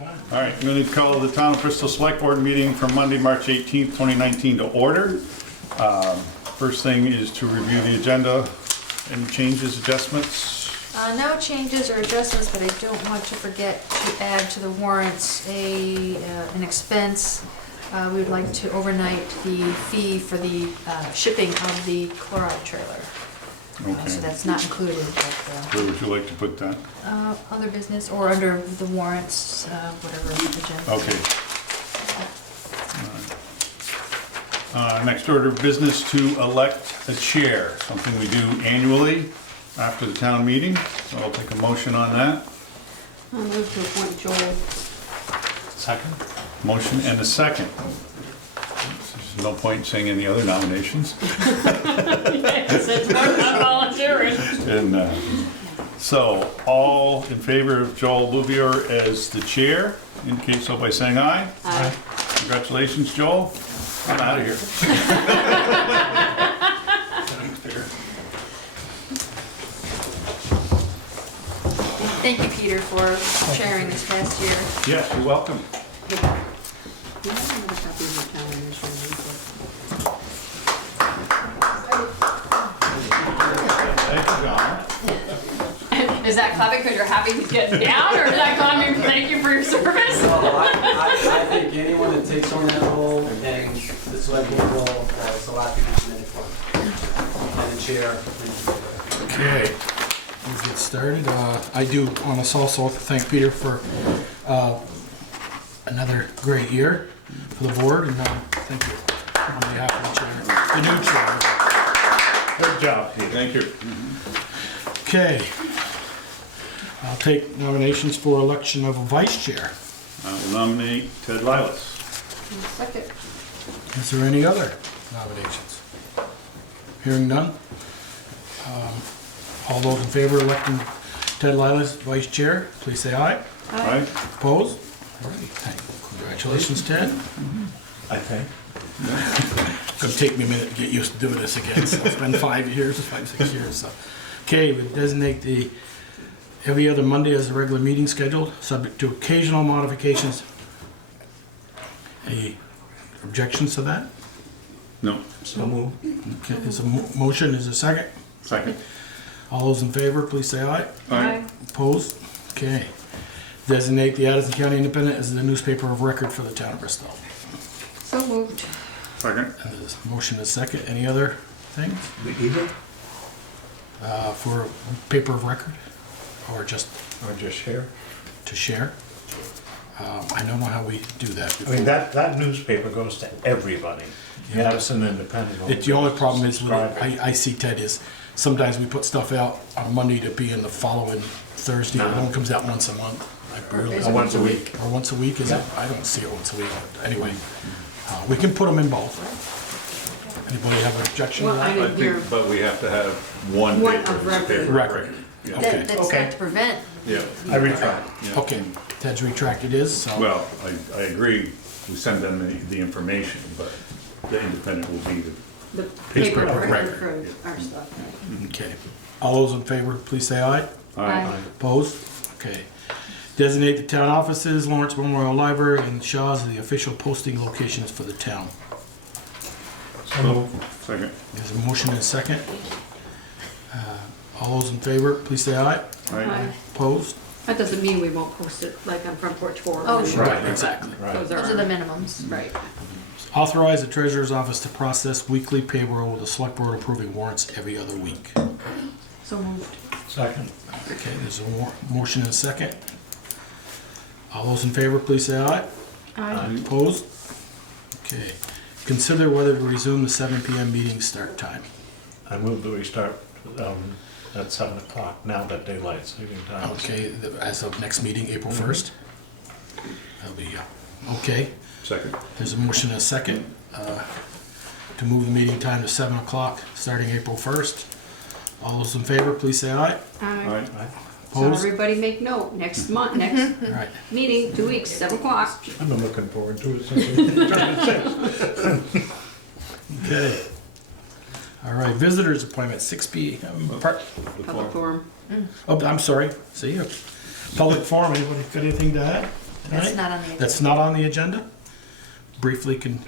All right, I'm going to call the Town of Bristol Selectboard meeting from Monday, March 18th, 2019 to order. First thing is to review the agenda. Any changes, adjustments? No changes or adjustments, but I don't want to forget to add to the warrants an expense. We would like to overnight the fee for the shipping of the chloride trailer. Okay. So that's not included, but Where would you like to put that? other business or under the warrants, whatever agenda. Okay. Next order of business to elect a chair, something we do annually after the town meeting. So I'll take a motion on that. I'll move to appoint Joel. Second. Motion and a second. There's no point saying any other nominations. Yes, it's not volunteering. And so, all in favor of Joel Bouvier as the chair, indicate so by saying aye. Aye. Congratulations, Joel. I'm out of here. Thank you, Peter, for chairing this past year. Yes, you're welcome. Do you have another copy of the town administrator report? Thank you, John. Is that clapping because you're happy he's getting down, or is that clapping thank you for your service? Well, I think anyone that takes on that role and the select board role, it's a lot to be committed for. And the chair. Okay, let's get started. I do want to also thank Peter for another great year for the board, and thank you on behalf of the chair, the new chair. Good job, Peter. Thank you. Okay, I'll take nominations for election of a vice chair. I will nominate Ted Lilas. Second. Is there any other nominations? Hearing none. All those in favor of electing Ted Lilas vice chair, please say aye. Aye. Opposed? All right. Congratulations, Ted. I think. It's gonna take me a minute to get used to doing this again, so it's been 5 years, 6 years, so. Okay, we designate every other Monday as a regular meeting scheduled, subject to occasional modifications. Any objections to that? No. So moved. Okay, is a motion, is a second? Second. All those in favor, please say aye. Aye. Opposed? Okay. Designate the Addison County Independent as the newspaper of record for the town of Bristol. So moved. Second. And there's a motion is second. Any other things? The either For paper of record? Or just or just share? to share? I don't know how we do that I before. mean, that newspaper goes to everybody. Yeah. Addison Independent. The only problem is, with it, Subscribe. I see Ted, is sometimes we put stuff out on Monday to be in the following Thursday. It only comes out once a month. I barely- Is Or it once a week. Or once a week, is it? I don't see it once a week, but anyway. We can put them in both. Anybody have an objection to Well, I that? didn't hear. But we have to have one One paper. of record. Record. Yeah. Okay. That's Okay. not to prevent. Yeah. I retract. Yeah. Okay, Ted's retracted his, so. Well, I agree, we send them the information, but the independent will be The Paper paper of record record. for our stuff. Okay. All those in favor, please say aye. Aye. Opposed? Okay. Designate the town offices, Lawrence Memorial Library, and Shaw's as the official posting locations for the town. So moved. Second. There's a motion and a second. All those in favor, please say aye. Aye. Opposed? That doesn't mean we won't post it like on Front Porch Forum. Oh, sure. Right, exactly. Right. Those Those are the are, minimums. right. Authorize the treasurer's office to process weekly payroll with the select board approving warrants every other week. So moved. Second. Okay, there's a motion and a second. All those in favor, please say aye. Aye. Opposed? Okay. Consider whether to resume the 7 PM meeting start time. I move that we start at 7 o'clock now that daylight saving time. Okay, as of next meeting, April 1st? That'll be, okay. Second. There's a motion and a second to move the meeting time to 7 o'clock, starting April 1st. All those in favor, please say aye. Aye. So Opposed? everybody make note, next month, next All right. meeting, 2 weeks, 7 o'clock. I've been looking forward to it since we turned 6. Okay. All right, visitors appointment, 6 PM. Public forum. Oh, I'm sorry. See you. Public forum, anybody got anything to add? That's tonight? not on the agenda. That's not on the agenda? Briefly can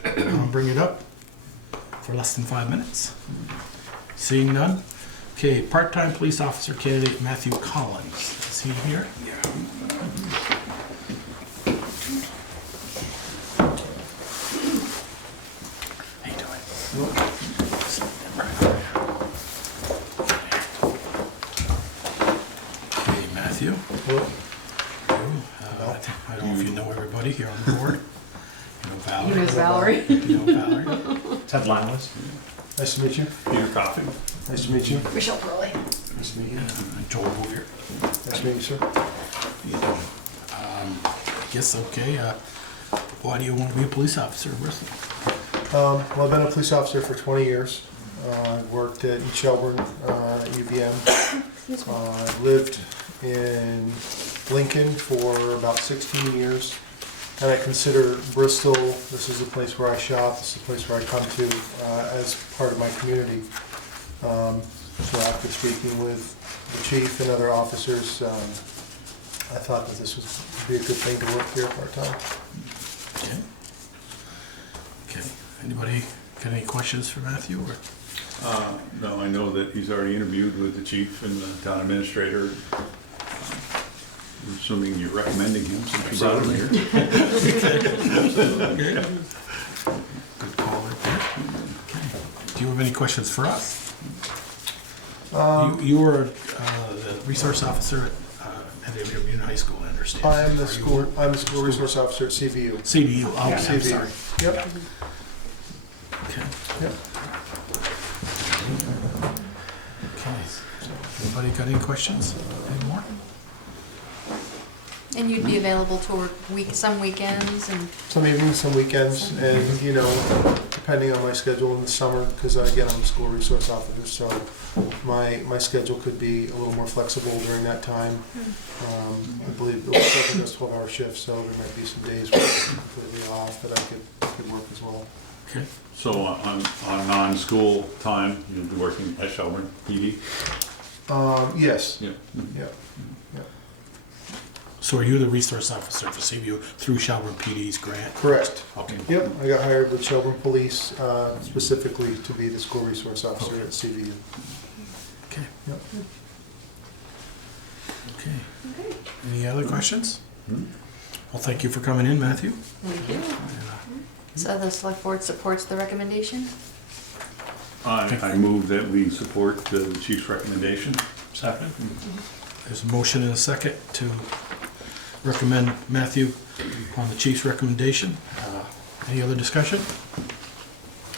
bring it up for less than 5 minutes. Seeing none? Okay, part-time police officer candidate Matthew Collins. Is he here? How you doing? Okay, Matthew. I don't know if you know everybody here on the board. You know Valerie. He knows Valerie. You know Valerie. Ted Lilas. Nice to meet you. Peter Coffey. Nice to meet you. Michelle Pearlie. Nice to meet you. And Joel Booyer. Nice to meet you, sir. You know, I guess okay. Why do you want to be a police officer in Bristol? Well, I've been a police officer for 20 years. I worked at East Shelburne, UVM. Lived in Lincoln for about 16 years. And I consider Bristol, this is the place where I shop, this is the place where I come to as part of my community. So after speaking with the chief and other officers, I thought that this would be a good thing to work here part-time. Okay. Okay. Anybody got any questions for Matthew? Or? No, I know that he's already interviewed with the chief and the town administrator. I'm assuming you're recommending him since you brought him here. Okay. Good call right there. Okay. Do you have any questions for us? You were the resource officer at Union High School, I understand. I'm the school resource officer at CVU. CDU. Oh, I'm CVU. sorry. Yep. Okay. Yep. Okay. Anybody got any questions? Any more? And you'd be available to work some weekends and, Some evenings, some weekends, and, you know, depending on my schedule in the summer, because again, I'm a school resource officer, so my schedule could be a little more flexible during that time. I believe it was 7 to 12-hour shifts, so there might be some days where I'm completely off that I could work as well. Okay. So on non-school time, you'll be working at Shelburne PD? Yes. Yeah. Yeah. So are you the resource officer for CVU through Shelburne PD's grant? Correct. Okay. Yep, I got hired with Shelburne Police specifically to be the school resource officer at CVU. Okay. Yep. Okay. Any other questions? Well, thank you for coming in, Matthew. Thank you. so the select board supports the recommendation? I move that we support the chief's recommendation. Second. There's a motion and a second to recommend Matthew on the chief's recommendation. Any other discussion?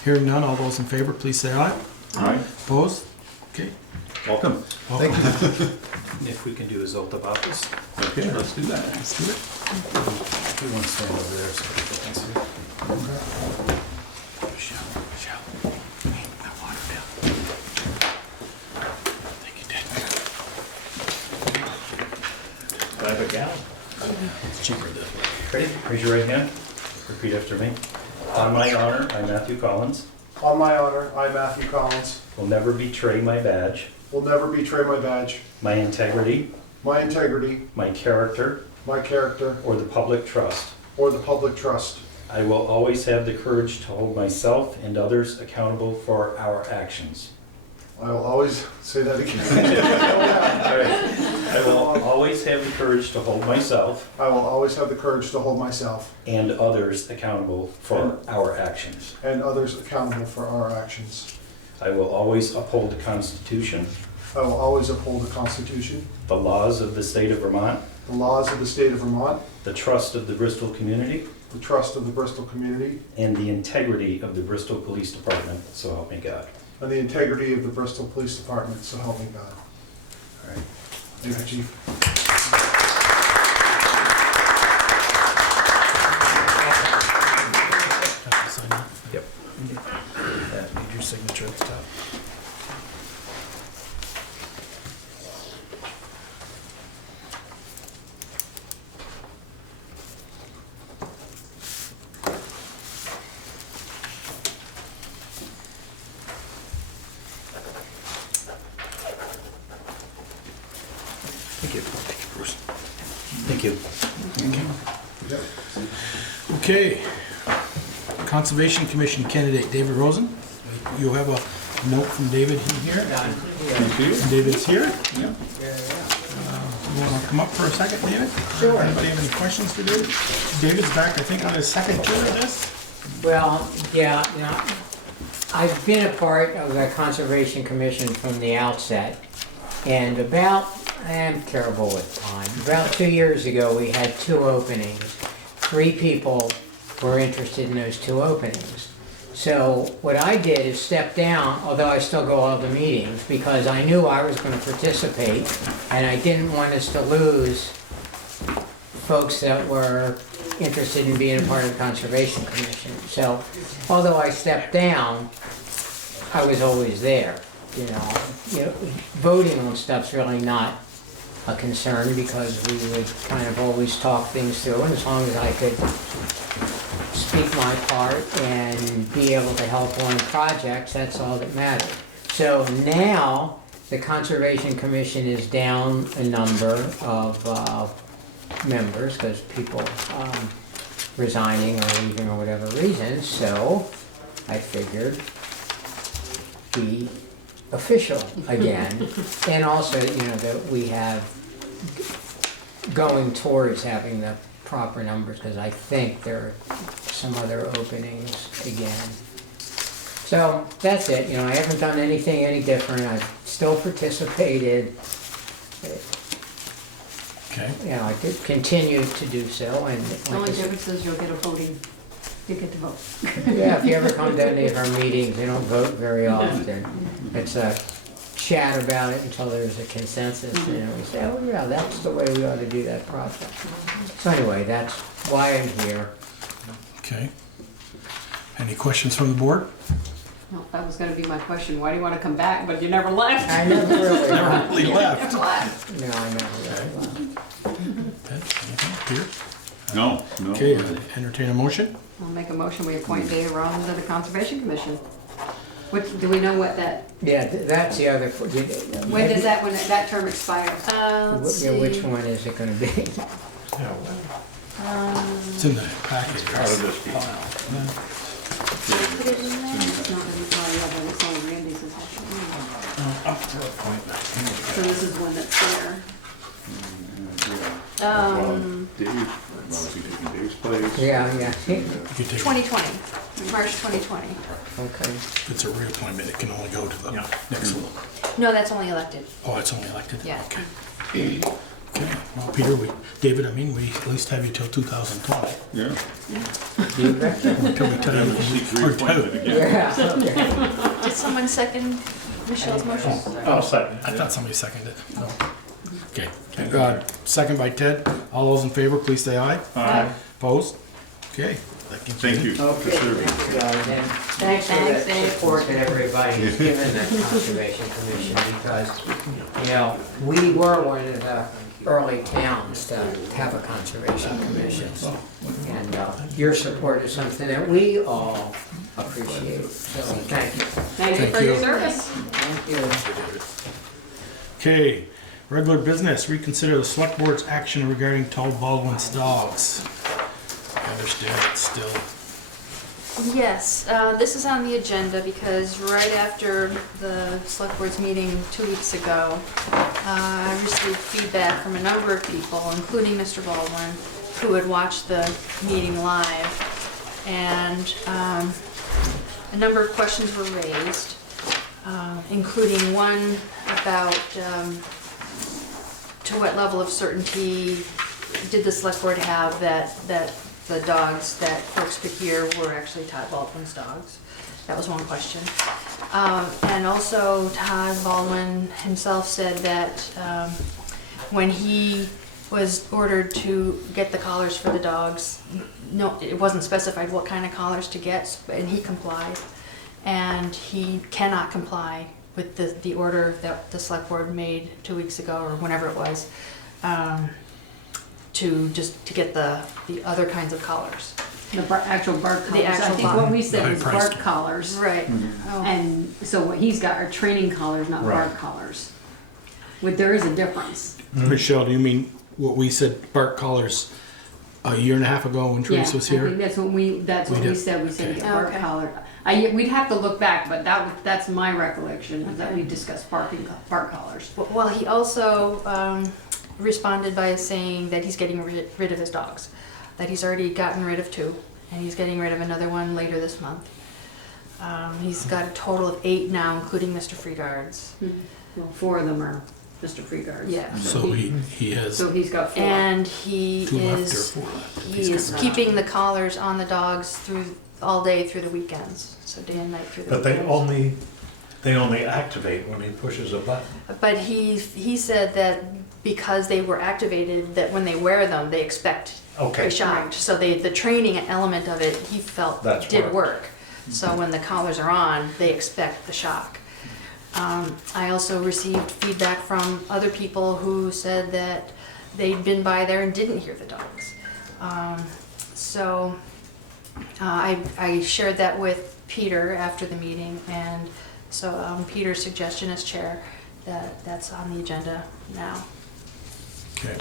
Hearing none, all those in favor, please say aye. Aye. Opposed? Okay. Welcome. Welcome. If we can do his oath of office. Okay, let's do that. Let's do it. We want to stand over there so people can see. Michelle, hand my water down. Thank you, Dad. Do I have a gallon? It's cheaper this way. Ready? Raise your right hand. Repeat after me. On my honor, I, Matthew Collins, On my honor, I, Matthew Collins, will never betray my badge, will never betray my badge, my integrity, my integrity, my character, my character, or the public trust. or the public trust. I will always have the courage to hold myself and others accountable for our actions. I will always say that again. All right. I will always have the courage to hold myself I will always have the courage to hold myself and others accountable for our actions. and others accountable for our actions. I will always uphold the Constitution, I will always uphold the Constitution, the laws of the state of Vermont, the laws of the state of Vermont, the trust of the Bristol community, the trust of the Bristol community, and the integrity of the Bristol Police Department, so help me God. and the integrity of the Bristol Police Department, so help me God. All right. Thank you, Chief. Have to sign that. Yep. Need your signature at the top. Thank you. Okay. Conservation Commission candidate David Rosen. You have a note from David in here. And David's here. You want to come up for a second, David? Sure. Anybody have any questions for David? David's back, I think, on his second tour of this. Well, yeah, I've been a part of the Conservation Commission from the outset, and I am terrible with time. About 2 years ago, we had 2 openings. 3 people were interested in those 2 openings. So what I did is step down, although I still go all the meetings, because I knew I was going to participate, and I didn't want us to lose folks that were interested in being a part of the Conservation Commission. So although I stepped down, I was always there. You know, voting on stuff's really not a concern because we would kind of always talk things through, and as long as I could speak my part and be able to help on projects, that's all that mattered. So now the Conservation Commission is down a number of members because people resigning or leaving or whatever reasons, so I figured be official again. And also, that we have going towards having the proper numbers, because I think there are some other openings again. So that's it. I haven't done anything any different. I've still participated. Okay. I could continue to do so. And The only difference is you'll get a voting, you get to vote. yeah, if you ever come to any of our meetings, they don't vote very often. It's a chat about it until there's a consensus, and we say, oh yeah, that's the way we ought to do that project. So anyway, that's why I'm here. Okay. Any questions from the board? No, that was gonna be my question, why do you wanna come back, but you never left? I never really left. Really left. Never left. No, I never really left. Ted, anything? Peter? No, no. Okay, entertain a motion? I'll make a motion, we appoint Dave Rosen to the Conservation Commission. Do we know what that, Yeah, that's the other. when that term expires? Let's see. Which one is it gonna be? It's in the package. Part of this Put it in there. It's not gonna be part of it, it's only Randy's is actually. Up to a point. So this is one that's there. Dave, was he taking Dave's place? Yeah. You can take, 2020, March 2020. Okay. if it's a reappointment, it can only go to the next one. No, that's only elected. Oh, it's only elected? Yeah. Okay. Okay, well, Peter, we at least have you till 2020. Yeah. Until we tell you. Seek or tell- reappointment again. Yeah. Did someone second Michelle's motion? Oh, second. I thought somebody seconded it. No. Okay, second by Ted. All those in favor, please say aye. Aye. Opposed? Okay. that can Thank you for Okay, serving. thank you guys, and thanks for Thanks, the Dave. support that everybody's given the Conservation Commission, because, we were one of the early towns to have a Conservation Commission. And your support is something that we all appreciate, so thank you. Thank you Thank for your you. service. Thank you. Okay, regular business, reconsider the select board's action regarding Todd Baldwin's dogs. I understand it's still, Yes, this is on the agenda because right after the select board's meeting 2 weeks ago, I received feedback from a number of people, including Mr. Baldwin, who had watched the meeting live. And a number of questions were raised, including one about to what level of certainty did the select board have that the dogs that folks could hear were actually Todd Baldwin's dogs. That was one question. And also Todd Baldwin himself said that when he was ordered to get the collars for the dogs, no, it wasn't specified what kind of collars to get, and he complied. And he cannot comply with the order that the select board made 2 weeks ago, or whenever it was, to get the other kinds of collars. The actual bark collars. actual I think bark. what we said was High-priced. bark collars. Right. Oh. And so what he's got are training collars, not Right. bark collars. There is a difference. Michelle, do you mean what we said, bark collars a year and a half ago when Yeah, Teresa was I think here? that's what we did. said, we said Okay. get bark Okay. collar. We'd have to look back, but that's my recollection, is that we discussed bark collars. Well, he also responded by saying that he's getting rid of his dogs, that he's already gotten rid of 2, and he's getting rid of another one later this month. He's got a total of 8 now, including Mr. Freegard's. Well, 4 of them are Mr. Freegard's. Yeah. So he has So he's got 4. And he 2 left or is 4 left. he is keeping the collars on the dogs all day through the weekends, so day and night through the But they weekends. only activate when he pushes a button. But he said that because they were activated, that when they wear them, they expect Okay. a shock. So the training element of it, he felt That's did worked. work. So when the collars are on, they expect the shock. I also received feedback from other people who said that they'd been by there and didn't hear the dogs. So I shared that with Peter after the meeting, and so Peter's suggestion as chair, that's on the agenda now. Okay.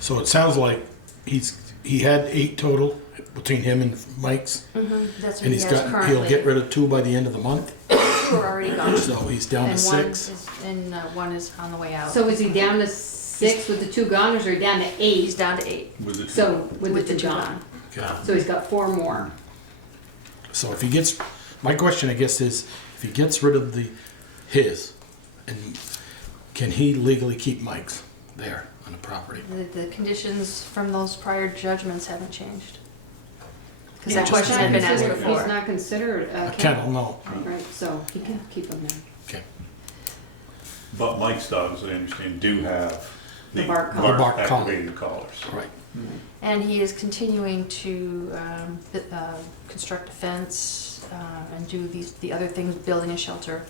So it sounds like he had 8 total between him and Mike's, That's what and he he's has got, currently. he'll get rid of 2 by the end of the month, 2 are already gone. so he's down to And 6. one is on the way out. So is he down to 6 with the 2 gone, or is he down to 8? He's down to 8. So with With the the 2 2 gone. Okay. So he's got 4 more. So if he gets, my question I guess is, if he gets rid of his, and can he legally keep Mike's there on the property? The conditions from those prior judgments haven't changed. Because Yeah, that just question had been asked He's before. not considered A a kennel, no. Right, so he can keep them there. Okay. But Mike's dogs, I understand, do have The bark collar. The bark collar. activated collars. Right. And he is continuing to construct a fence and do the other things, building a shelter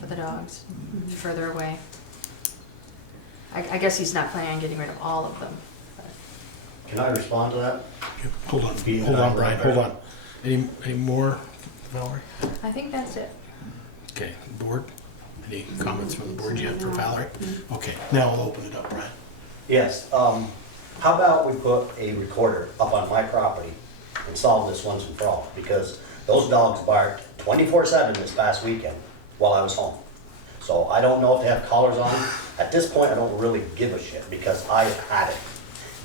for the dogs further away. I guess he's not planning on getting rid of all of them. Can I respond to that? Hold on, Brian, hold on. Any more, Valerie? I think that's it. Okay, board? Any comments from the board yet for Valerie? Okay, now I'll open it up, Brian. Yes, how about we put a recorder up on my property and solve this once and for all? Because those dogs barked 24/7 this past weekend while I was home. So I don't know if they have collars on. At this point, I don't really give a shit because I have had it.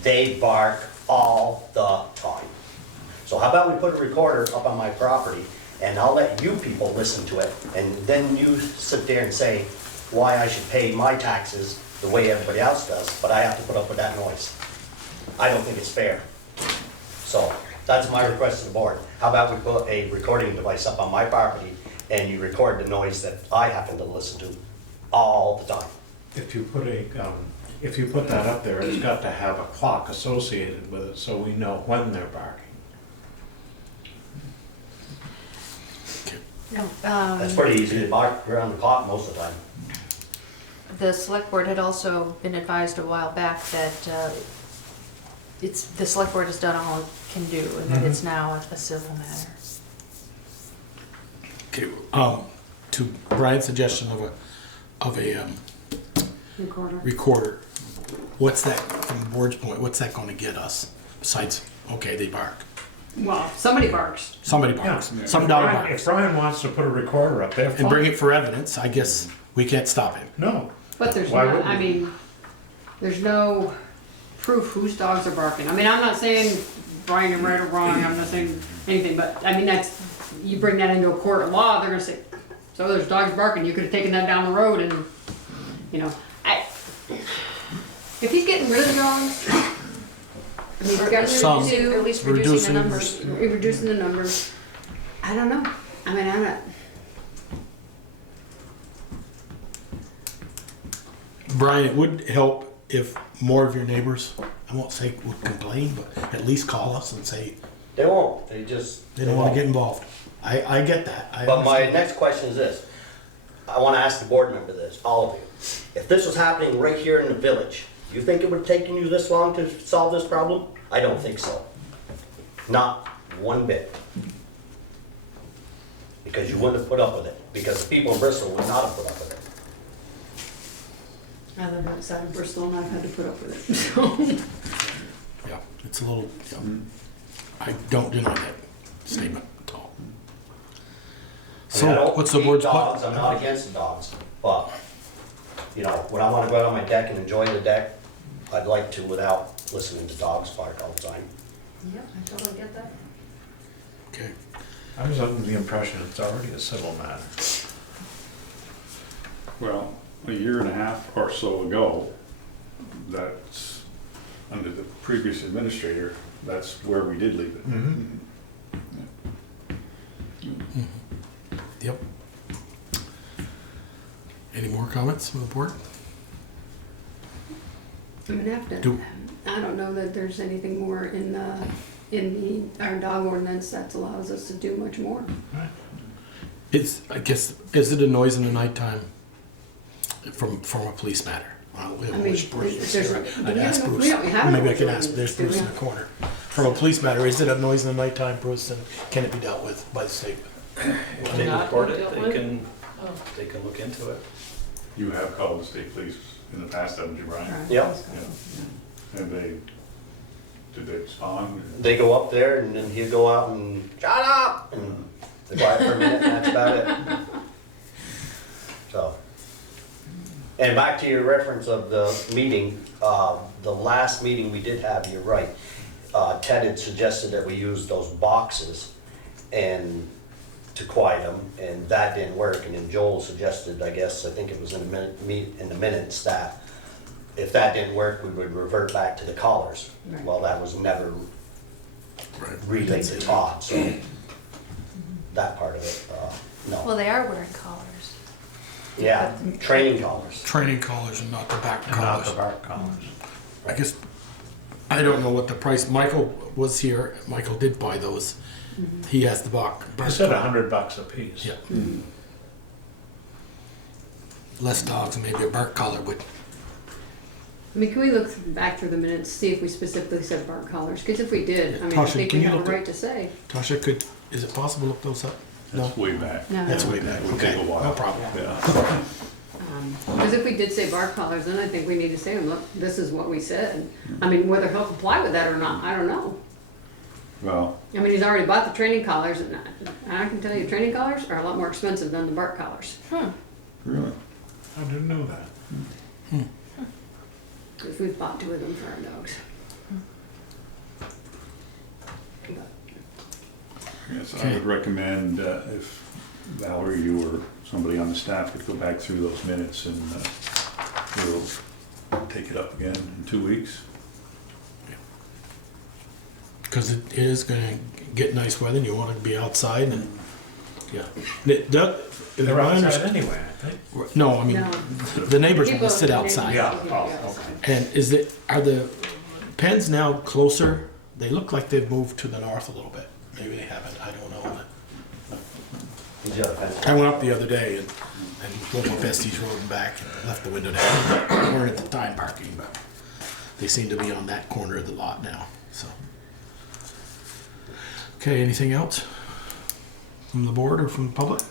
They bark all the time. So how about we put a recorder up on my property and I'll let you people listen to it, and then you sit there and say why I should pay my taxes the way everybody else does, but I have to put up with that noise. I don't think it's fair. So that's my request to the board. How about we put a recording device up on my property and you record the noise that I happen to listen to all the time? If you put that up there, it's got to have a clock associated with it, so we know when they're barking. That's pretty easy to bark around the clock most of the time. The select board had also been advised a while back that the select board has done all it can do, and that it's now a civil matter. Okay, to Brian's suggestion of a recorder, what's that, from the board's point, what's that gonna get us? Besides, okay, they bark. Well, somebody barks. Somebody barks, some dog barks. If Brian wants to put a recorder up there, And bring fine. it for evidence, I guess we can't stop him. No. But there's Why no, wouldn't I we? mean, there's no proof whose dogs are barking. I mean, I'm not saying Brian, you're right or wrong, I'm not saying anything, but I mean, you bring that into a court of law, they're gonna say, so there's dogs barking, you could have taken that down the road and, you know, if he's getting rid of the dogs, I mean, he's got rid of Some. two, Or at least reducing the numbers. reducing the numbers, I don't know, I mean, I'm not, Brian, it would help if more of your neighbors, I won't say would complain, but at least call us and say They won't, they just. they don't wanna get involved. I get that. I But my understand. next question is this. I want to ask the board member this, all of you. If this was happening right here in the village, do you think it would have taken you this long to solve this problem? I don't think so. Not one bit. Because you wouldn't have put up with it. Because the people in Bristol would not have put up with it. I live outside of Bristol and I've had to put up with it, so. Yeah, it's a little, I don't deny that statement at all. I mean, I So, don't what's the hate board's dogs, plan? I'm not against the dogs, but, you know, when I wanna go out on my deck and enjoy the deck, I'd like to without listening to dogs bark all the time. Yep, I totally get that. Okay, I was under the impression it's already a civil matter. Well, a year and a half or so ago, that's, under the previous administrator, that's where we did leave it. yep. Any more comments from the board? I mean, after, Do- I don't know that there's anything more in our dog ordinance that allows us to do much more. It's, I guess, is it a noise in the nighttime from a police matter? Well, we have I mean, Bruce there's, here. I'd ask we Bruce. don't have an Maybe I can ordinance, ask, there's do Bruce we? in the corner. From a police matter, is it a noise in the nighttime, Bruce, and can it be dealt with by the state? If they Not report it, dealt they with? can look into it. You have called the state police in the past, haven't you, Brian? Yep. And did they respond? They go up there and then he'll go out and, shut up! And they quiet for a minute and that's about it. So. And back to your reference of the meeting, the last meeting we did have, you're right. Ted had suggested that we use those boxes and to quiet them, and that didn't work. And then Joel suggested, I guess, I think it was in the minutes, that if that didn't work, we would revert back to the collars. Right. Well, that was never Right. relayed to Todd, so that part of it, Well, no. they are wearing collars. Yeah, training collars. Training collars and not the back And not the collars. bark collars. I guess, I don't know what the price, Michael was here, Michael did buy those. He has the bark. I said $100 a piece. Yeah. Less dogs, maybe a bark collar would, I mean, can we look back through the minutes, see if we specifically said bark collars? Because if we did, I mean, I Tasha, think can we you have a look at- right to say. Tasha, could, is it possible to look those up? No, That's way back. No. that's way back, It would okay, take a while. no problem. Yeah. Because if we did say bark collars, then I think we need to say, look, this is what we said. I mean, whether he'll comply with that or not, I don't know. Well, I mean, he's already bought the training collars, and I can tell you, training collars are a lot more expensive than the bark collars. really? I didn't know that. Because we've bought 2 of them for our dogs. But Yes, I would recommend if Valerie, you or somebody on the staff could go back through those minutes and we'll take it up again in 2 weeks. Because it is gonna get nice weather and you want to be outside and, yeah. Doug, They're I outside understand- anyway, I think. No, I mean, No. the neighbors want people- to sit the outside. neighbors Yeah. will be Oh, outside. And is it, are the pens now closer? They look like they've moved to the north a little bit. Maybe they haven't, I don't know. He's got a fence. I went up the other day and drove my besties rode them back and left the window down. We weren't at the time parking, but they seem to be on that corner of the lot now, so. Okay, anything else from the board or from the public?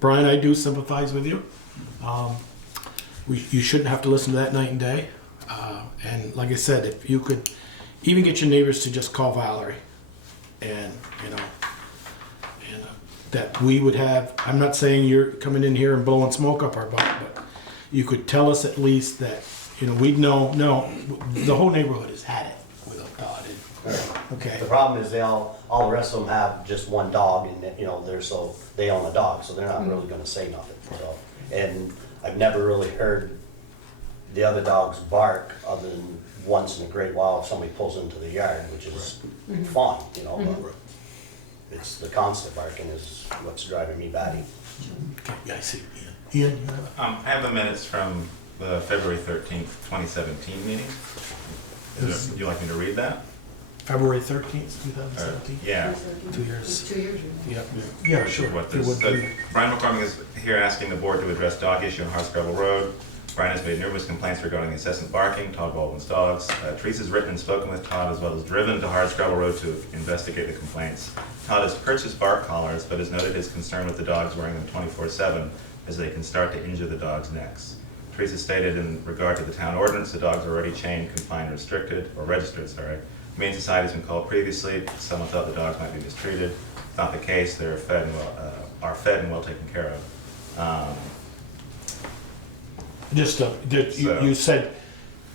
Brian, I do sympathize with you. You shouldn't have to listen to that night and day. And like I said, if you could even get your neighbors to just call Valerie and, that we would have, I'm not saying you're coming in here and blowing smoke up our butt, but you could tell us at least that, we'd know, no, the whole neighborhood has had it without Todd. Okay. The problem is all the rest of them have just one dog and, they own a dog, so they're not really gonna say nothing, so. And I've never really heard the other dogs bark other than once in a great while if somebody pulls into the yard, which is fun, but it's the constant barking is what's driving me batty. Okay, yeah, I see. Ian, you have I have the minutes from the February 13th, 2017 meeting. Would you like me to read that? February 13th, 2017? Yeah. 2 years. 2 years. Yeah, sure. What If you this, would, Brian McCormick is here asking the board to address dog issue on Hardscrabble Road. Brian has made numerous complaints regarding incessant barking, Todd Baldwin's dogs. Teresa's written and spoken with Todd as well as driven to Hardscrabble Road to investigate the complaints. Todd has purchased bark collars, but has noted his concern with the dogs wearing them 24/7 as they can start to injure the dogs' necks. Teresa stated in regard to the town ordinance, the dogs are already chained, confined, restricted, or registered, sorry. Humane Society's been called previously. Someone thought the dogs might be mistreated. Not the case. They're fed and well taken care of. Just, you said,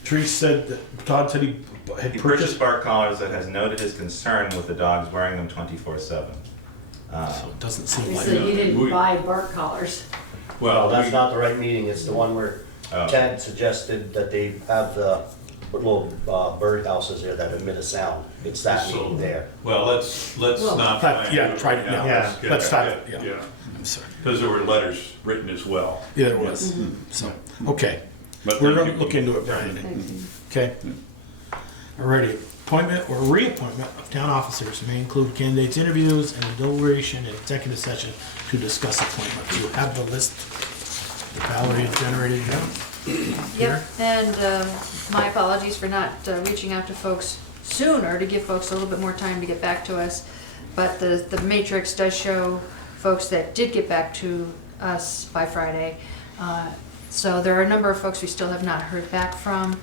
Teresa said, that Todd said he had He purchased. purchased bark collars that has noted his concern with the dogs wearing them 24/7. So it doesn't seem like. So you didn't we- buy bark collars. Well, that's we- not the right meeting, it's the one where Oh. Ted suggested that they have the little bird houses there that emit a sound. It's that meeting there. Well, let's not. Yeah, try it now. Yeah. Let's try it, yeah. I'm sorry. Because there were letters written as well. Yeah, there was. So, okay. But We're thank gonna you. look into it, Brian. Okay. Alrighty, appointment or reappointment of town officers may include candidates' interviews and deliberation in executive session to discuss appointments. You have the list that Valerie generated here. Yep, and my apologies for not reaching out to folks sooner to give folks a little bit more time to get back to us. But the matrix does show folks that did get back to us by Friday. So there are a number of folks we still have not heard back from.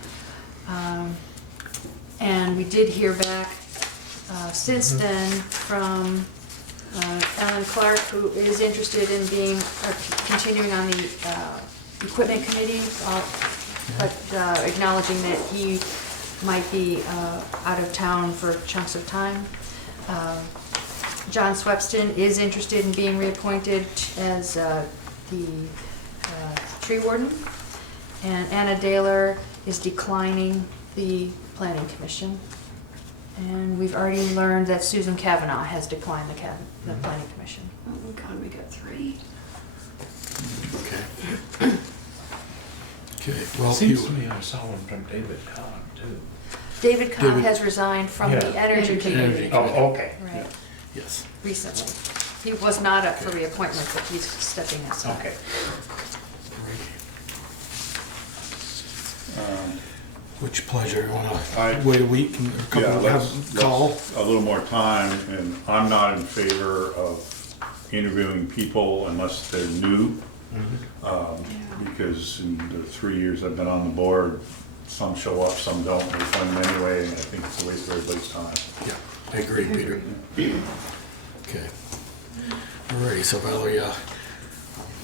And we did hear back since then from Ellen Clark, who is interested in being, continuing on the equipment committee, but acknowledging that he might be out of town for chunks of time. John Swepston is interested in being reappointed as the tree warden. And Anna Daler is declining the planning commission. And we've already learned that Susan Kavanaugh has declined the planning commission. Oh God, we got 3. Okay. Okay, well, Seems to me I saw one from David Cobb too. David Cobb David- has resigned from the Yeah. Energy Committee. Oh, okay. Right, yes. recently. He was not up for reappointment, but he's stepping aside. Okay. Which pleasure, you I- wanna wait a week and a couple, Yeah, have let's a call? a little more time, and I'm not in favor of interviewing people unless they're new. Because in the 3 years I've been on the board, some show up, some don't, we appoint them anyway, and I think it's a waste of everybody's time. Yeah, I agree, Peter. Okay. Alrighty, so Valerie,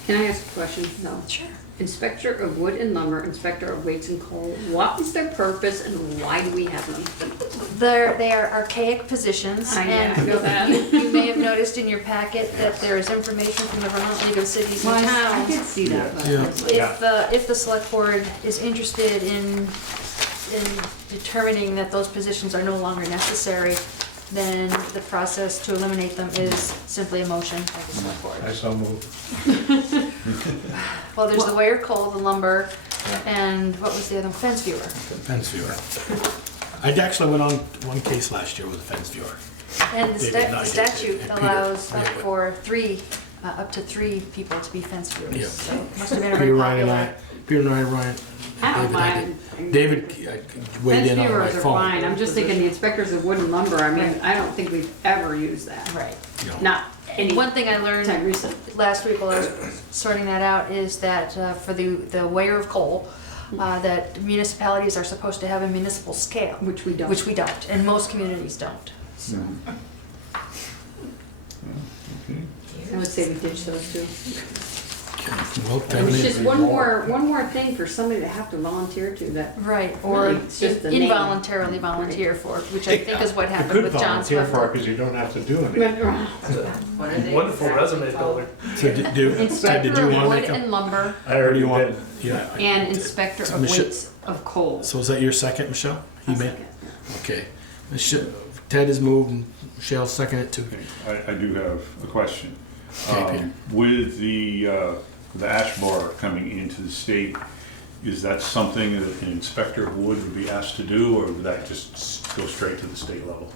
Can I ask a question? No. Sure. Inspector of Wood and Lumber, Inspector of Weights and Coal, what is their purpose and why do we have them? They are archaic positions, I and know that. you may have noticed in your packet that there is information from the Vermont League of Cities and I Towns. did see that, but. Yeah. If the select board is interested in determining that those positions are no longer necessary, then the process to eliminate them is simply a motion by the select board. I so moved. Well, there's the weigher coal, the lumber, and what was the other one? Fence viewer. fence viewer. I actually went on one case last year with a fence viewer. And the They did not get it. statute And Peter allows made it. up to three people to be fence Yeah. viewers. So it must have been a Peter, very Ryan, and popular. Peter and I, Ryan, I don't David, mind. David weighed Fence in on my viewers are fine, phone. I'm just thinking the inspectors of wood and lumber, I mean, I don't think we've ever used that. Right. You know, Not any One thing I learned time recent. last week while I was sorting that out is that for the weigher of coal, that municipalities are supposed to have a municipal scale. Which we don't. Which we don't, and most communities don't. So, I would say we ditch those two. okay. Well, And it's David, just one more thing for somebody to have to volunteer to that. right, or Really, it's just the name. involuntarily volunteer for, which I think is what You happened could with John volunteer for it Swift. because you don't have to do anything. Wonderful resume builder. so did Ted, did Inspector you of wanna wood make a? and lumber I Or do already you want? did. Yeah. and inspector of Michelle- weights of coal. So is that your second, Michelle? He I'll made. second. Okay. Ted has moved and Michelle seconded it too. Okay, I do have a question. Okay, Peter. With the ash bar coming into the state, is that something that an inspector of wood would be asked to do, or would that just go straight to the state level?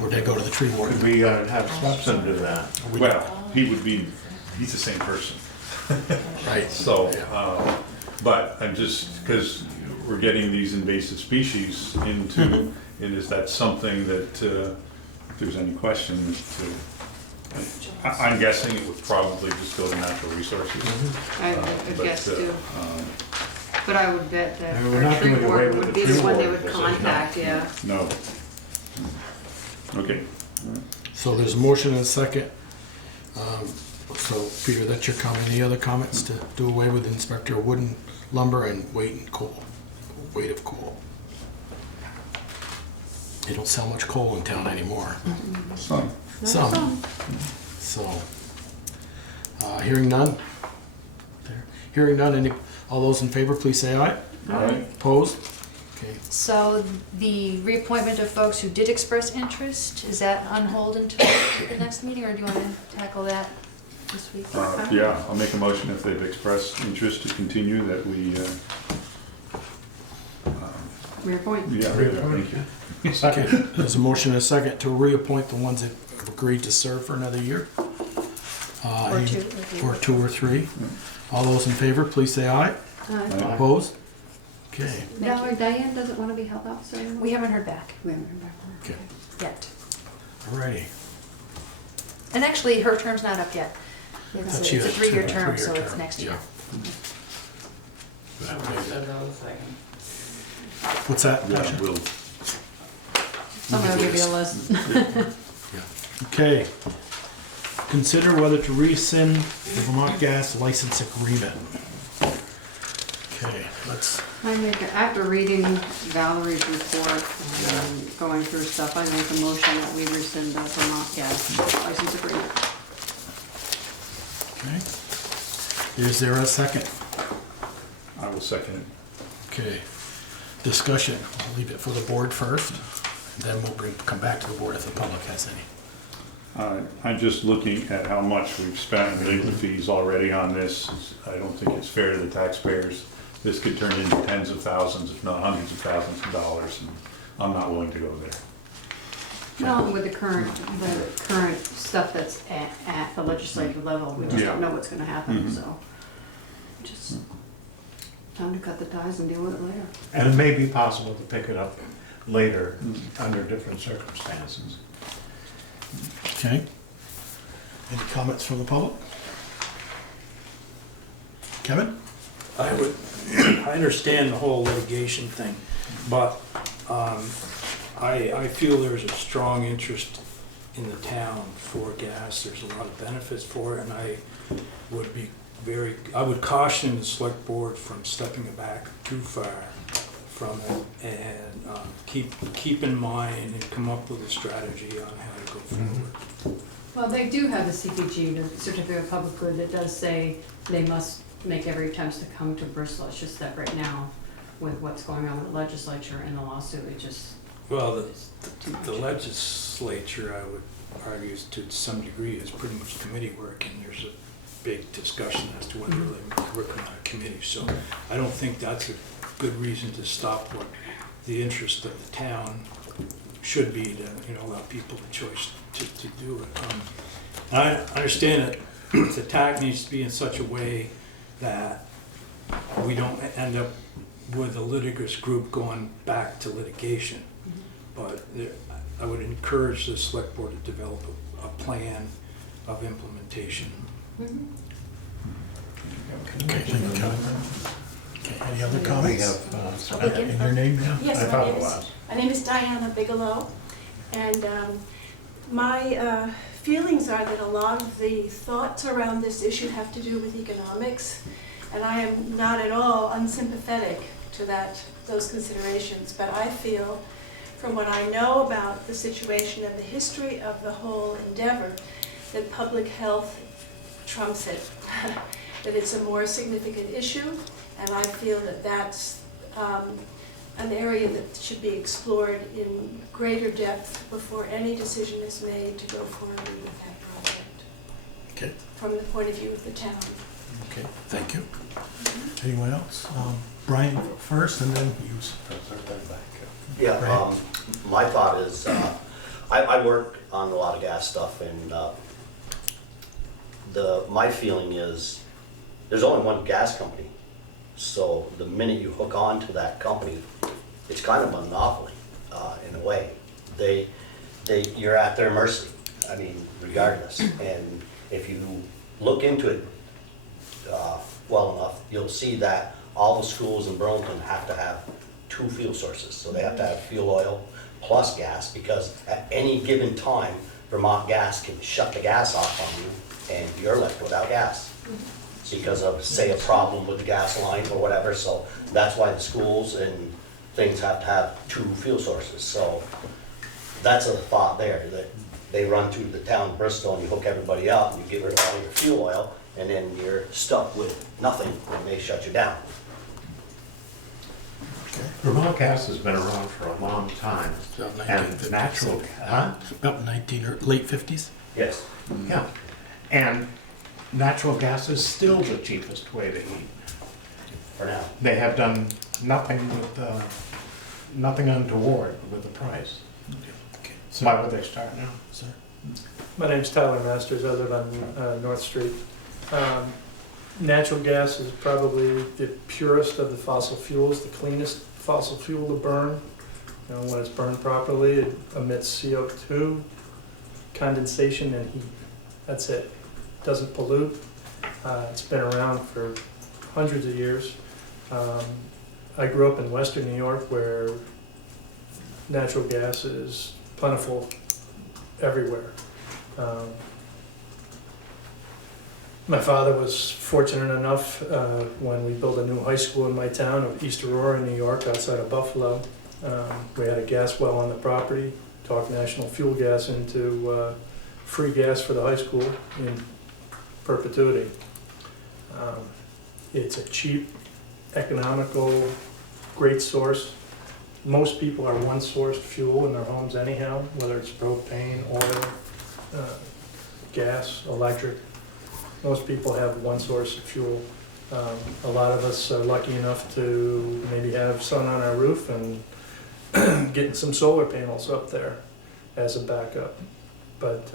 Or did I go to the tree warden? Could we have Swepson do that? Well, he's the same person. Right. So, Yeah. but I'm just, because we're getting these invasive species into, and is that something that, if there's any question, I'm guessing it would probably just go to natural resources. I But, guess too. But I would bet that And we're our not tree doing away warden with would the be tree the one they warden, would this is not. contact, yeah. No. Okay. So there's a motion and a second. So Peter, that's your comment. Any other comments to do away with inspector of wood and lumber and weight and coal? Weight of coal. They don't sell much coal in town anymore. Some. Some. So, hearing none? There. Hearing none, all those in favor, please say aye. Aye. Opposed? Okay. So the reappointment of folks who did express interest, is that on hold until the next meeting, or do you want to tackle that this week? Yeah, I'll make a motion if they've expressed interest to continue that we, Reappoint. yeah, thank you. Okay, there's a motion and a second to reappoint the ones that have agreed to serve for another year. Or two. Or two or three. All those in favor, please say aye. Opposed? Okay, Now, Diane doesn't want to be health officer anymore? We haven't heard back We haven't heard back from her. okay, yet. alrighty. And actually, her term's not up yet. It's But she a has three-year a term, so three-year it's term, next yeah. year. What's that? Yeah, Tasha? we'll, Somebody will give you a list. Okay. Consider whether to rescind the Vermont Gas license agreement. Okay, let's, After reading Valerie's report and going through stuff, I make a motion that we rescind the Vermont gas license agreement. okay. Is there a second? I will second it. Okay. Discussion. I'll leave it for the board first, and then we'll come back to the board if the public has any. I'm just looking at how much we've spent in legal fees already on this. I don't think it's fair to the taxpayers. This could turn into tens of thousands, if not hundreds of thousands of dollars, and I'm not willing to go there. No, with the current stuff that's at the legislative level, we just Yeah. don't know what's gonna happen, Mhm. so. Just time to cut the ties and deal with it later. And it may be possible to pick it up later under different circumstances. Okay. Any comments from the public? Kevin? I understand the whole litigation thing, but I feel there's a strong interest in the town for gas. There's a lot of benefits for it, and I would caution the select board from stepping back too far from it, and keep in mind and come up with a strategy on how to go forward. Well, they do have the CPG, the Certificate of Public Good, that does say they must make every attempt to come to Bristol. It's just that right now, with what's going on with the legislature and the lawsuit, it just, Well, the legislature, I would argue, to some degree, is pretty much committee work, and there's a big discussion as to whether they're working on a committee. So I don't think that's a good reason to stop what the interest of the town should be to, allow people the choice to do it. I understand that the TAC needs to be in such a way that we don't end up with a litigious group going back to litigation. But I would encourage the select board to develop a plan of implementation. Okay, thank you, Kevin. Okay, any other comments? We have, In your name now? I Yes, thought it was. my name is Diana Bigelow, and my feelings are that a lot of the thoughts around this issue have to do with economics, and I am not at all unsympathetic to those considerations, but I feel, from what I know about the situation and the history of the whole endeavor, that public health trumps it, that it's a more significant issue, and I feel that that's an area that should be explored in greater depth before any decision is made to go forward with that project, Okay, from the point of view of the town. okay, thank you. Anyone else? Brian first, and then you. Yeah, Right. my thought is, I work on a lot of gas stuff, and my feeling is, there's only one gas company. So the minute you hook on to that company, it's kind of a monopoly, in a way. You're at their mercy, I mean, regardless. And if you look into it well enough, you'll see that all the schools in Burlington have to have 2 fuel sources. So they have to have fuel oil plus gas, because at any given time, Vermont Gas can shut the gas off on you and you're left without gas. It's because of, say, a problem with the gas line or whatever. So that's why the schools and things have to have 2 fuel sources. So that's a thought there, that they run through the town of Bristol and you hook everybody up and you get rid of all your fuel oil, and then you're stuck with nothing when they shut you down. Vermont Gas has been around for a long time, About and 1950s. natural, huh? About 19 or late 50s. Yes. Yeah, and natural gas is still the cheapest way to heat. For now. They have done nothing nothing untoward with the price. So why would they start now? Sir. My name's Tyler Masters. I live on North Street. Natural gas is probably the purest of the fossil fuels, the cleanest fossil fuel to burn. You know, when it's burned properly, it emits CO2, condensation, and heat. That's it. Doesn't pollute. It's been around for hundreds of years. I grew up in Western New York, where natural gas is plentiful everywhere. My father was fortunate enough when we built a new high school in my town of East Aurora, New York, outside of Buffalo. We had a gas well on the property, talked National Fuel Gas into free gas for the high school in perpetuity. It's a cheap, economical, great source. Most people are one-sourced fuel in their homes anyhow, whether it's propane, oil, gas, electric. Most people have one source of fuel. A lot of us are lucky enough to maybe have sun on our roof and getting some solar panels up there as a backup. But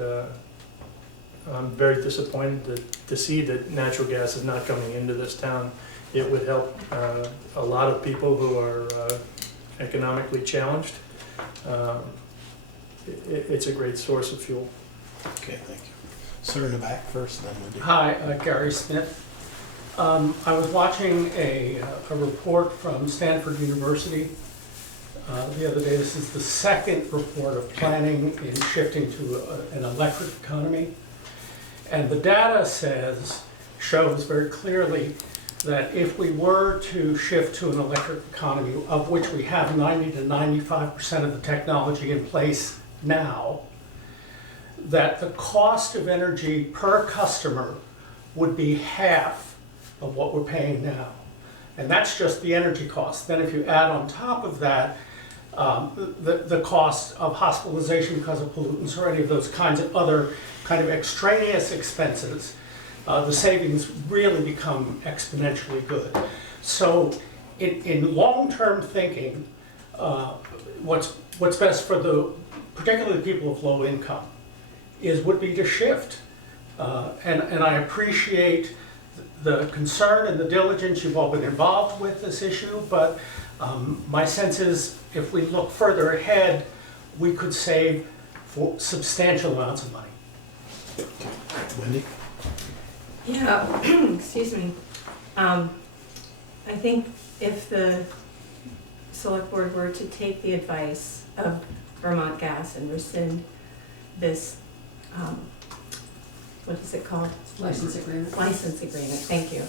I'm very disappointed to see that natural gas is not coming into this town. It would help a lot of people who are economically challenged. It's a great source of fuel. Okay, thank you. Sir in the back first, then Wendy. Hi, Gary Smith. I was watching a report from Stanford University the other day. This is the second report of planning in shifting to an electric economy. And the data shows very clearly that if we were to shift to an electric economy, of which we have 90 to 95% of the technology in place now, that the cost of energy per customer would be half of what we're paying now. And that's just the energy cost. Then if you add on top of that the cost of hospitalization because of pollutants or any of those kinds of other kind of extraneous expenses, the savings really become exponentially good. So in long-term thinking, what's best for particularly people of low income would be to shift. And I appreciate the concern and the diligence you've all been involved with this issue, but my sense is if we look further ahead, we could save for substantial amounts of money. Wendy? Yeah, excuse me. I think if the select board were to take the advice of Vermont Gas and rescind this, what is it called? License agreement. License agreement, thank you.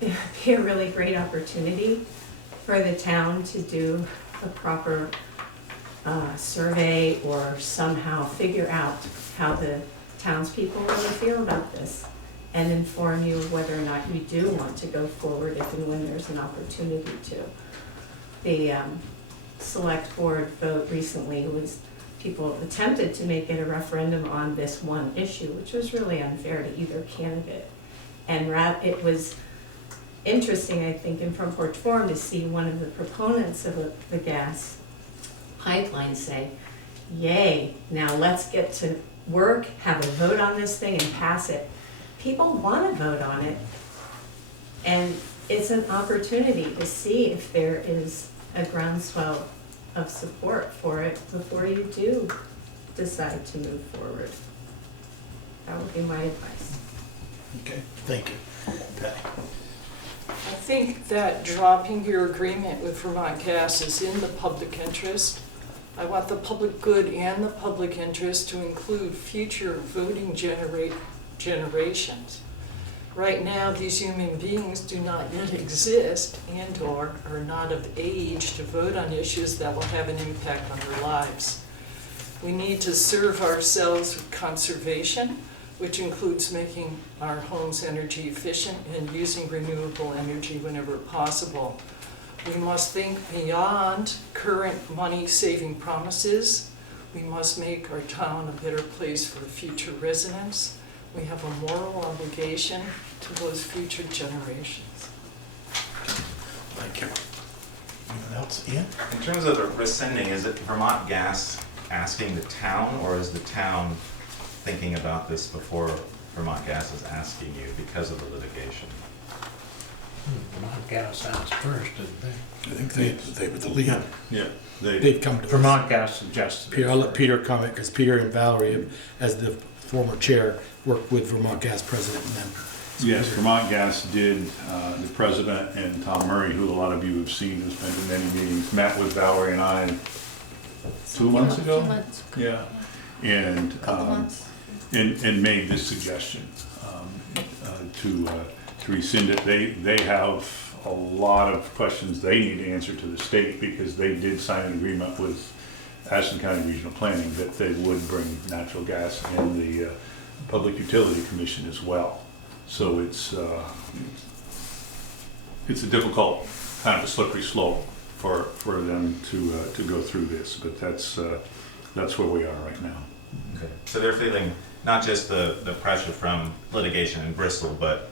It would be a really great opportunity for the town to do a proper survey or somehow figure out how the townspeople really feel about this and inform you whether or not you do want to go forward if and when there's an opportunity to. The select board vote recently was people attempted to make it a referendum on this one issue, which was really unfair to either candidate. And it was interesting, I think, in Front Porch Forum to see one of the proponents of the gas pipeline say, yay, now let's get to work, have a vote on this thing and pass it. People want to vote on it, and it's an opportunity to see if there is a groundswell of support for it before you do decide to move forward. That would be my advice. Okay, thank you. Patty? I think that dropping your agreement with Vermont Gas is in the public interest. I want the public good and the public interest to include future voting generations. Right now, these human beings do not yet exist and/or are not of age to vote on issues that will have an impact on their lives. We need to serve ourselves with conservation, which includes making our homes energy efficient and using renewable energy whenever possible. We must think beyond current money-saving promises. We must make our town a better place for future residents. We have a moral obligation to those future generations. Thank you. Anyone else? Ian? In terms of rescinding, is it Vermont Gas asking the town, or is the town thinking about this before Vermont Gas is asking you because of the litigation? Vermont Gas asked first, didn't they? I think they were the lead. Yeah. They've come to Vermont Gas suggested. Peter, I'll let Peter comment, because Peter and Valerie, as the former chair, worked with Vermont Gas president and them. Yes, Vermont Gas did, the president and Tom Murray, who a lot of you have seen, has been to many meetings, met with Valerie and I 2 months ago? 2 months. Yeah, and, and made this suggestion to rescind it. They have a lot of questions they need to answer to the state, because they did sign an agreement with Ashland County Regional Planning that they would bring natural gas in the Public Utility Commission as well. So it's a difficult, kind of a slippery slope for them to go through this, but that's where we are right now. Okay. So they're feeling not just the pressure from litigation in Bristol, but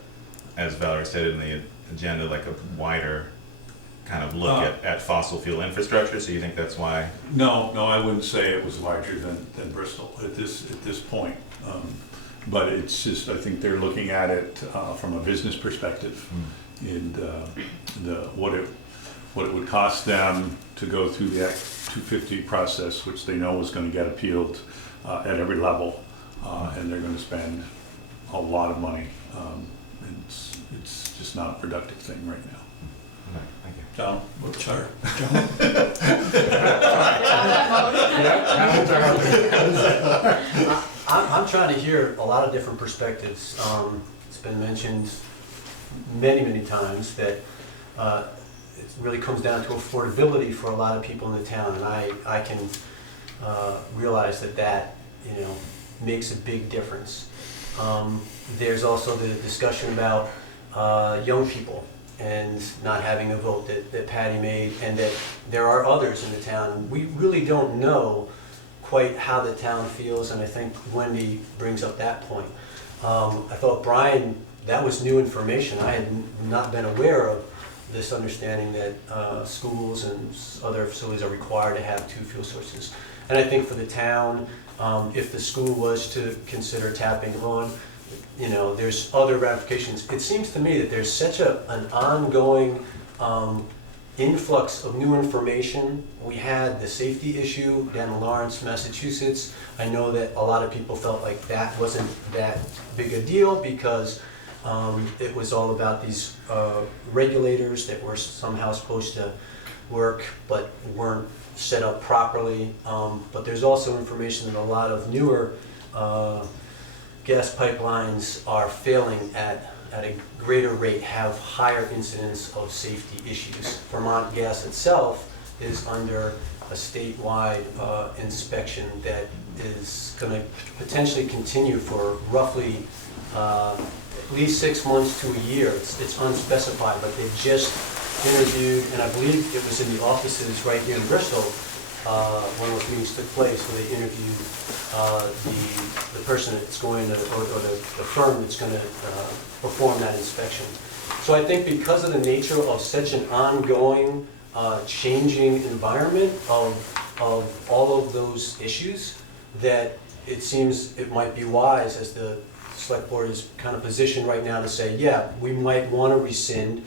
as Valerie stated in the agenda, like a wider kind of look at fossil fuel infrastructure. So you think that's why? No, I wouldn't say it was larger than Bristol at this point. But it's just, I think they're looking at it from a business perspective, and what it would cost them to go through the Act 250 process, which they know is going to get appealed at every level, and they're going to spend a lot of money. It's just not a productive thing right now. Okay, thank you. John, what's our? I'm trying to hear a lot of different perspectives. It's been mentioned many times that it really comes down to affordability for a lot of people in the town, and I can realize that makes a big difference. There's also the discussion about young people and not having a vote that Patty made, and that there are others in the town. We really don't know quite how the town feels, and I think Wendy brings up that point. I thought, Brian, that was new information. I had not been aware of this understanding that schools and other facilities are required to have 2 fuel sources. And I think for the town, if the school was to consider tapping on, there's other ramifications. It seems to me that there's such an ongoing influx of new information. We had the safety issue down in Lawrence, Massachusetts. I know that a lot of people felt like that wasn't that big a deal, because it was all about these regulators that were somehow supposed to work but weren't set up properly. But there's also information that a lot of newer gas pipelines are failing at a greater rate, have higher incidence of safety issues. Vermont Gas itself is under a statewide inspection that is going to potentially continue for roughly at least 6 months to a year. It's unspecified, but they just interviewed, and I believe it was in the offices right here in Bristol, one of those meetings took place where they interviewed the person that's going to, or the firm that's going to perform that inspection. So I think because of the nature of such an ongoing, changing environment of all of those issues, that it seems it might be wise, as the select board is kind of positioned right now, to say, yeah, we might want to rescind,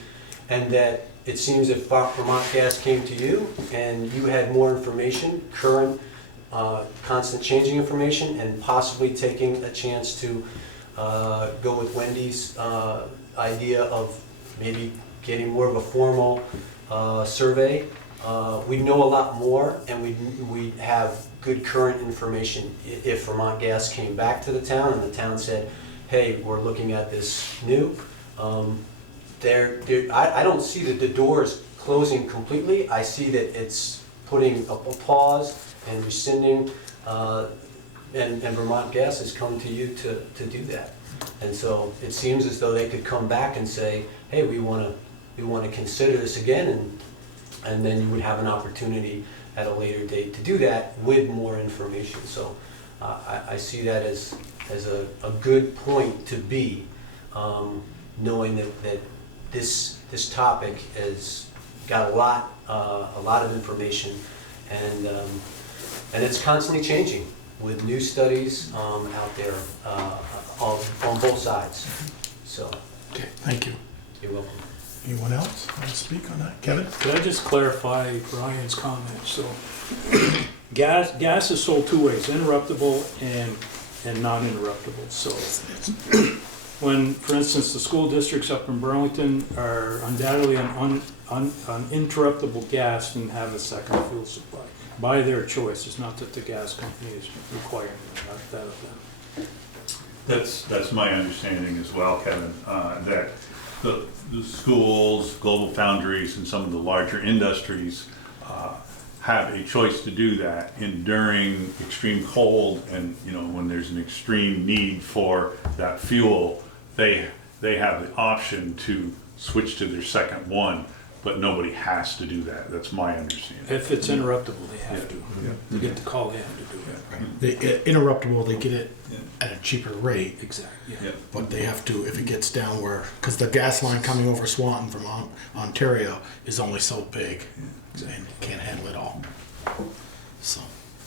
and that it seems if Vermont Gas came to you and you had more information, current, constant changing information, and possibly taking a chance to go with Wendy's idea of maybe getting more of a formal survey, we'd know a lot more, and we'd have good current information. If Vermont Gas came back to the town and the town said, hey, we're looking at this new, I don't see that the doors closing completely. I see that it's putting a pause and rescinding, and Vermont Gas has come to you to do that. And so it seems as though they could come back and say, hey, we want to consider this again, and then you would have an opportunity at a later date to do that with more information. So I see that as a good point to be, knowing that this topic has got a lot of information, and it's constantly changing with new studies out there on both sides. So. Okay, thank you. You're welcome. Anyone else want to speak on that? Kevin? Could I just clarify Brian's comment? So gas is sold two ways, interruptible and non-interruptible. So when, for instance, the school districts up in Burlington are undoubtedly on uninterruptible gas and have a second fuel supply by their choice. It's not that the gas company is requiring that of them. That's my understanding as well, Kevin, that the schools, global foundries, and some of the larger industries have a choice to do that. And during extreme cold, and when there's an extreme need for that fuel, they have the option to switch to their second one, but nobody has to do that. That's my understanding. If it's interruptible, they have to. Yeah. They get the call, they have to do it. Right. Interruptible, they get it at a cheaper rate. Exactly. Yeah. But they have to, if it gets down where, because the gas line coming over Swanton from Ontario is only so big, and can't handle it all. So,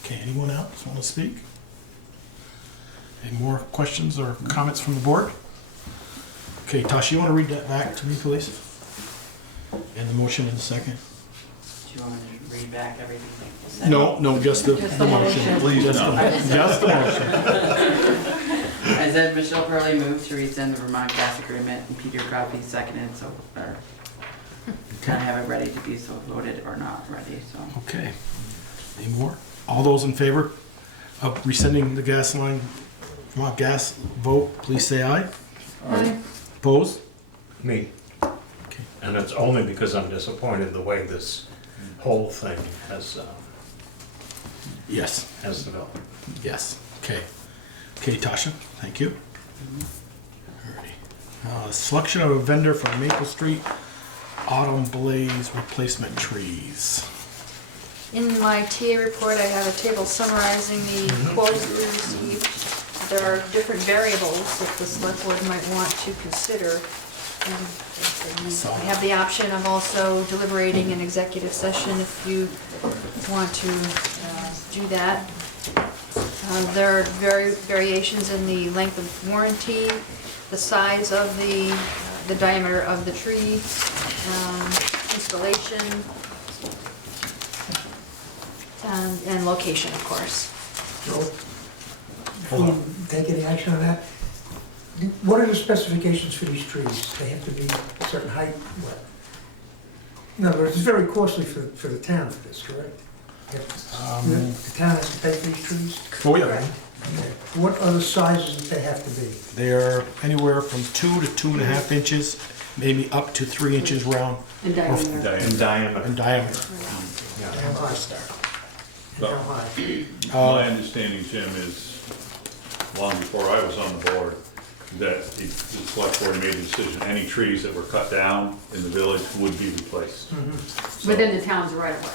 okay, anyone else want to speak? Any more questions or comments from the board? Okay, Tasha, you want to read that back to me, please? And the motion in a second. Do you want me to read back everything you said? No, just the motion. Please Just no. just the motion. I said Michelle Pearlie moved to rescind the Vermont gas agreement, and Peter Coffey seconded, so, or kind of have it ready to be so voted or not ready, so. Okay. Any more? All those in favor of rescinding the gas line, Vermont gas vote, please say aye. Aye. Opposed? Me. Okay. And it's only because I'm disappointed the way this whole thing has Yes. developed. Yes. Okay. Okay, Tasha, thank you. Alrighty. Selection of a vendor for Maple Street autumn blaze replacement trees. In my TA report, I have a table summarizing the quotes we received. There are different variables that the select board might want to consider. I have the option of also deliberating in executive session if you want to do that. There are variations in the length of warranty, the size of the diameter of the tree, installation, and location, of course. Before you take any action on that, what are the specifications for these trees? They have to be a certain height, what? In other words, it's very costly for the town for this, correct? The town has to pay for these trees? Oh, yeah. Okay. What are the sizes that they have to be? They're anywhere from 2 to 2.5 inches, maybe up to 3 inches round. In diameter. In diameter. In diameter. And how high? And how high? My understanding, Jim, is long before I was on the board, that the select board made the decision, any trees that were cut down in the village would be replaced. So- Within the town's right of way.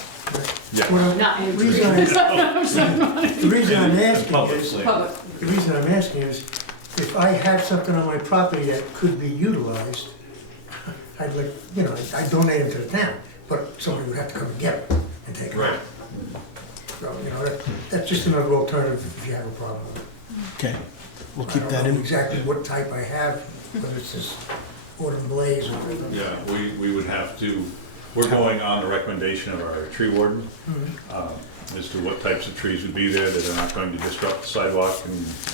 Yeah. Well, Not in the reason I'm asking Public is, land. the reason I'm asking is, if I had something on my property that could be utilized, I'd like, I'd donate them to the town, but somebody would have to come and get them and take them out. Right. So, that's just another alternative if you have a problem with it. Okay, we'll I keep don't that know in. exactly what type I have, whether it's this autumn blaze or. Yeah, we would have to, we're going on the recommendation of our tree warden. as to what types of trees would be there that are not going to disrupt the sidewalk in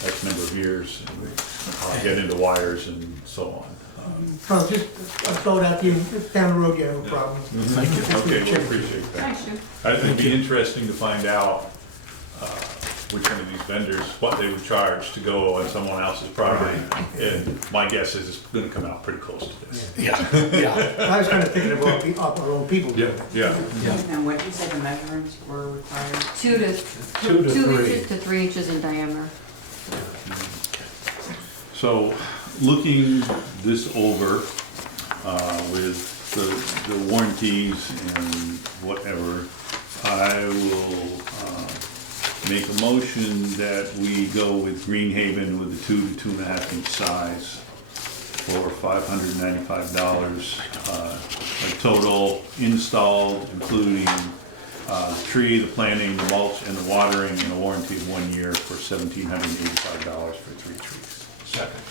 X number of years, and get into wires and so on. Well, just throw it out to you, down the road, you have a problem. Thank you. Okay, we appreciate that. Thanks, Jim. It'd be interesting to find out which one of these vendors, what they would charge to go on someone else's property. And my guess is it's gonna come out pretty close to this. Yeah, yeah. I was kind of thinking about our own people. Yeah, yeah. And what did you say the measurements were required? 2 to 2 to 3. inches to 3 inches in diameter. So, looking this over, with the warranties and whatever, I will, make a motion that we go with Greenhaven with the 2 to 2.5 inch size for $595. A total installed, including, the tree, the planting, the mulch, and the watering, and a warranty of 1 year for $1,785 for 3 trees. Second.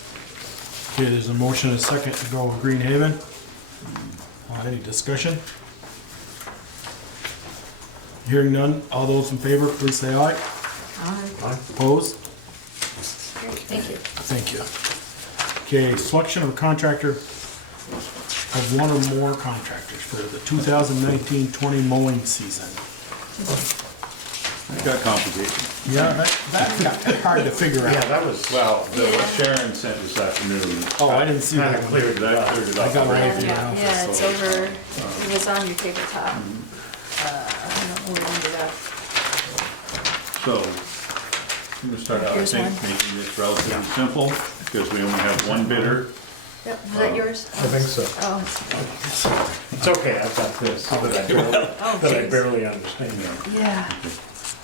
Okay, there's a motion and a second to go with Greenhaven. Any discussion? Hearing none, all those in favor, please say aye. Aye. Opposed? Great, thank you. Thank you. Okay, selection of a contractor of one or more contractors for the 2019-20 mowing season. It got complicated. Yeah, that got hard to figure Yeah, out. that was, Well, what Sharon sent this afternoon. Oh, I didn't see kind that of one. cleared it That up. cleared it I up. got already. everything else. Yeah, it's over, it was on your tabletop. I don't know where it ended up. So, I'm gonna start out, I Here's think, one. making this relatively simple, because we only have one bidder. Yep, is that yours? I think so. Oh, It's okay, I've got this, that I geez. barely understand. yeah.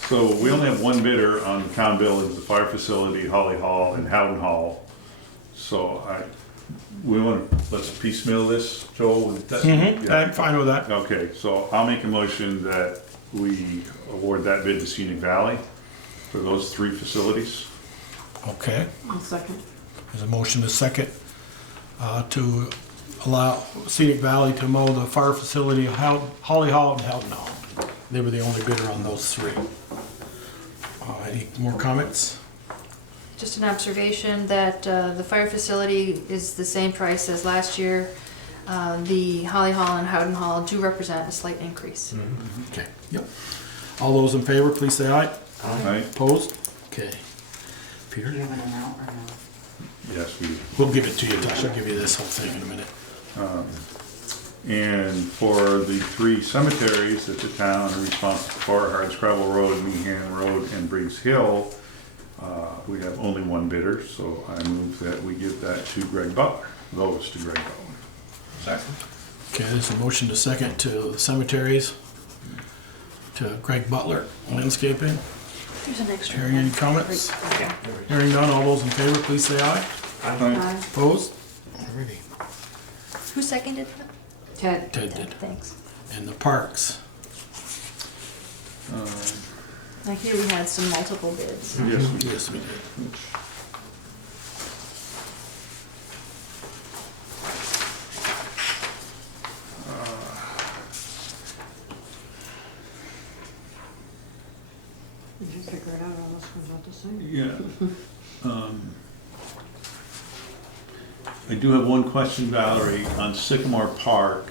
So, we only have one bidder on the town buildings, the fire facility, Holly Hall, and Howden Hall. So, let's piecemeal this, Joel? Would that- Mm-hmm, yeah. I'm fine with that. Okay, so I'll make a motion that we award that bid to Scenic Valley for those 3 facilities. Okay, I'll second. there's a motion and a second to allow Scenic Valley to mow the fire facility, Holly Hall and Howden Hall. They were the only bidder on those 3. Any more comments? Just an observation that the fire facility is the same price as last year. The Holly Hall and Howden Hall do represent a slight increase. Okay, yep. All those in favor, please say aye. Right? Opposed? Okay. Do Peter? you have an amount or no? Yes, we We'll give it to you, Josh. I'll give you this whole thing in a minute. And for the 3 cemeteries that the town are responsible for, Hardscrabble Road, Meehan Road, and Briggs Hill, we have only one bidder, so I move that we give that to Greg Butler, those to Greg Butler. Second. Okay, there's a motion to second to the cemeteries, to Greg Butler, landscaping. There's an extra. Hearing any comments? Okay. Hearing none, all those in favor, please say aye. Aye. Opposed? Alrighty. Who seconded that? Ted. Ted did. Thanks. And the parks. Now here we had some multiple bids. Yes, we did. Yes, we did. Did you figure it out? It almost comes out the same. Yeah. I do have one question, Valerie. On Sycamore Park,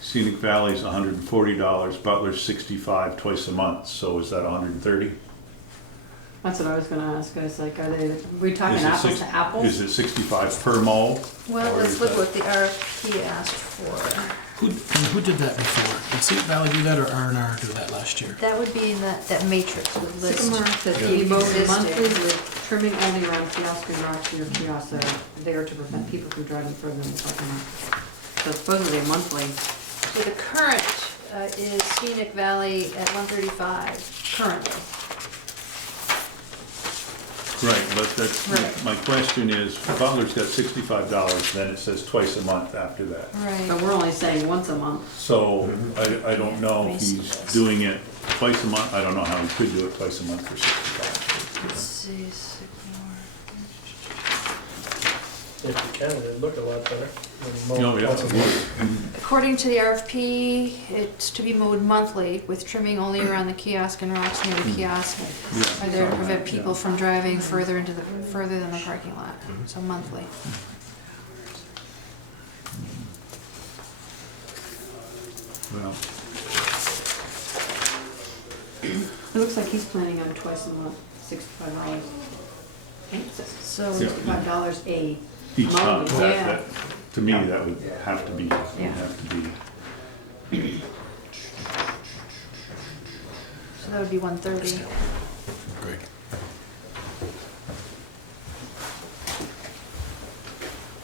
Scenic Valley's $140, Butler's $65 twice a month, so is that $130? That's what I was gonna ask. I was like, we talking Is it apples six- to apples? Is it 65 per mow? Well, Or let's is look that- what the RFP asked for. Who did that before? Did Scenic Valley do that or R&R do that last year? That would be in that matrix with list. Sycamore says Yeah. he mows Existing. monthly with trimming only around kiosk and rocks near kiosks that are there to prevent people from driving further than the parking lot. So supposedly monthly. So the current is Scenic Valley at $135 currently. Right, but that's, Right. my question is, Butler's got $65, then it says twice a month after that. Right. But we're only saying once a month. So, I don't know if he's doing it twice a month, I don't know how he could do it twice a month for 65. Let's see, Sycamore. If you can, it'd look a lot better. Oh, yeah, it would. According to the RFP, it's to be mowed monthly with trimming only around the kiosk and rocks near the kiosk are there to prevent people from driving further than the parking lot. So monthly. Well, It looks like he's planning on twice a month, $65. So $65 a each time, month, that, yeah. to me, that would have to be, So that would be 130. Great.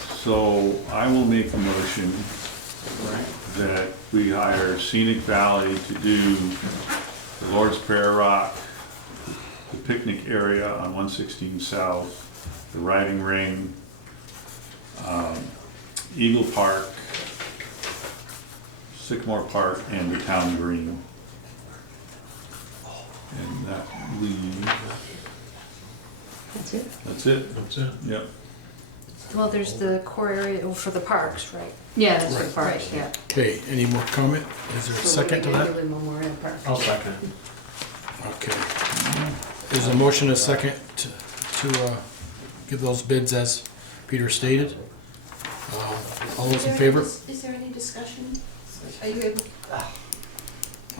So I will make a motion that we hire Scenic Valley to do the Lord's Prayer Rock, the picnic area on 116 South, the riding ring, Eagle Park, Sycamore Park, and the town green. And that leaves, That's it? that's it. That's it. Yep. Well, there's the core area for the parks, right? Yeah, that's the Right. parks, yeah. Okay, any more comment? Is there a second to that? Memorial Park. I'll second. Okay. There's a motion, a second, to give those bids as Peter stated. All those in favor? Is there any discussion? Are you able?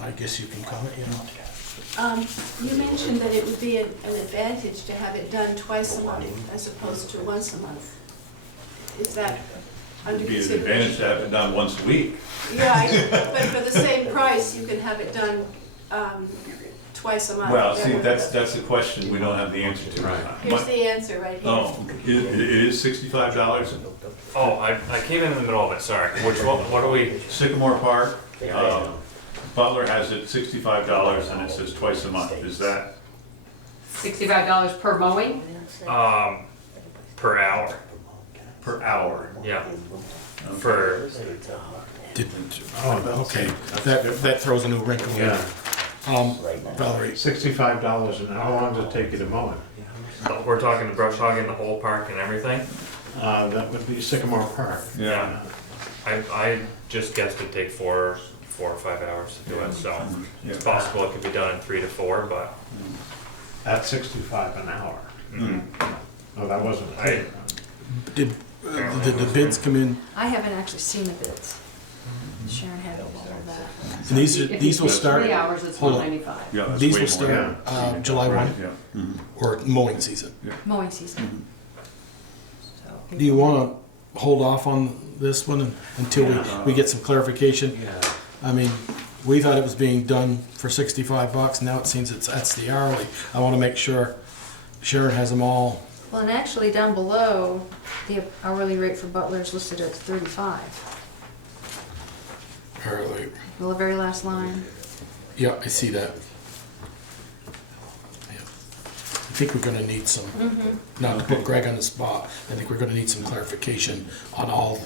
I guess you can comment, yeah. You mentioned that it would be an advantage to have it done twice a month as opposed to once a month. Is that under It'd be an consideration? advantage to have it done once a week. Yeah, but for the same price, you can have it done twice a month. Well, see, that's the question we don't have the answer to. Here's the answer right here. Oh, it is $65? Oh, I came in the middle of it, sorry. Which one, what are we? Sycamore Park, Butler has it $65 and it says twice a month. Is that? $65 per mowing? Per hour. Per hour? Yeah. For, Okay, that throws a new wrinkle in. Yeah. Valerie, $65, and how long does it take you to mow it? we're talking the brush hogging the whole park and everything? That would be Sycamore Park. Yeah. I just guessed it'd take 4 or 5 hours to do it, so it's possible it could be done in 3 to 4, but. At $65 an hour. Mhm. Oh, that wasn't. did the bids come in? I haven't actually seen the bids. Sharon had all of that. And these will start. 3 hours, it's hold on. $195. Yeah, that's These way will more. start July 1, Yeah. Mhm. or mowing season. Mowing season. Do you want to hold off on this one until we get some clarification? Yeah. I mean, we thought it was being done for $65, now it seems that's the hourly. I want to make sure Sharon has them all. Well, and actually down below, the hourly rate for Butler is listed at 35. Hourly. The very last line. Yeah, I see that. Yeah. I think we're gonna need some, not to put Greg on the spot, I think we're gonna need some clarification on all.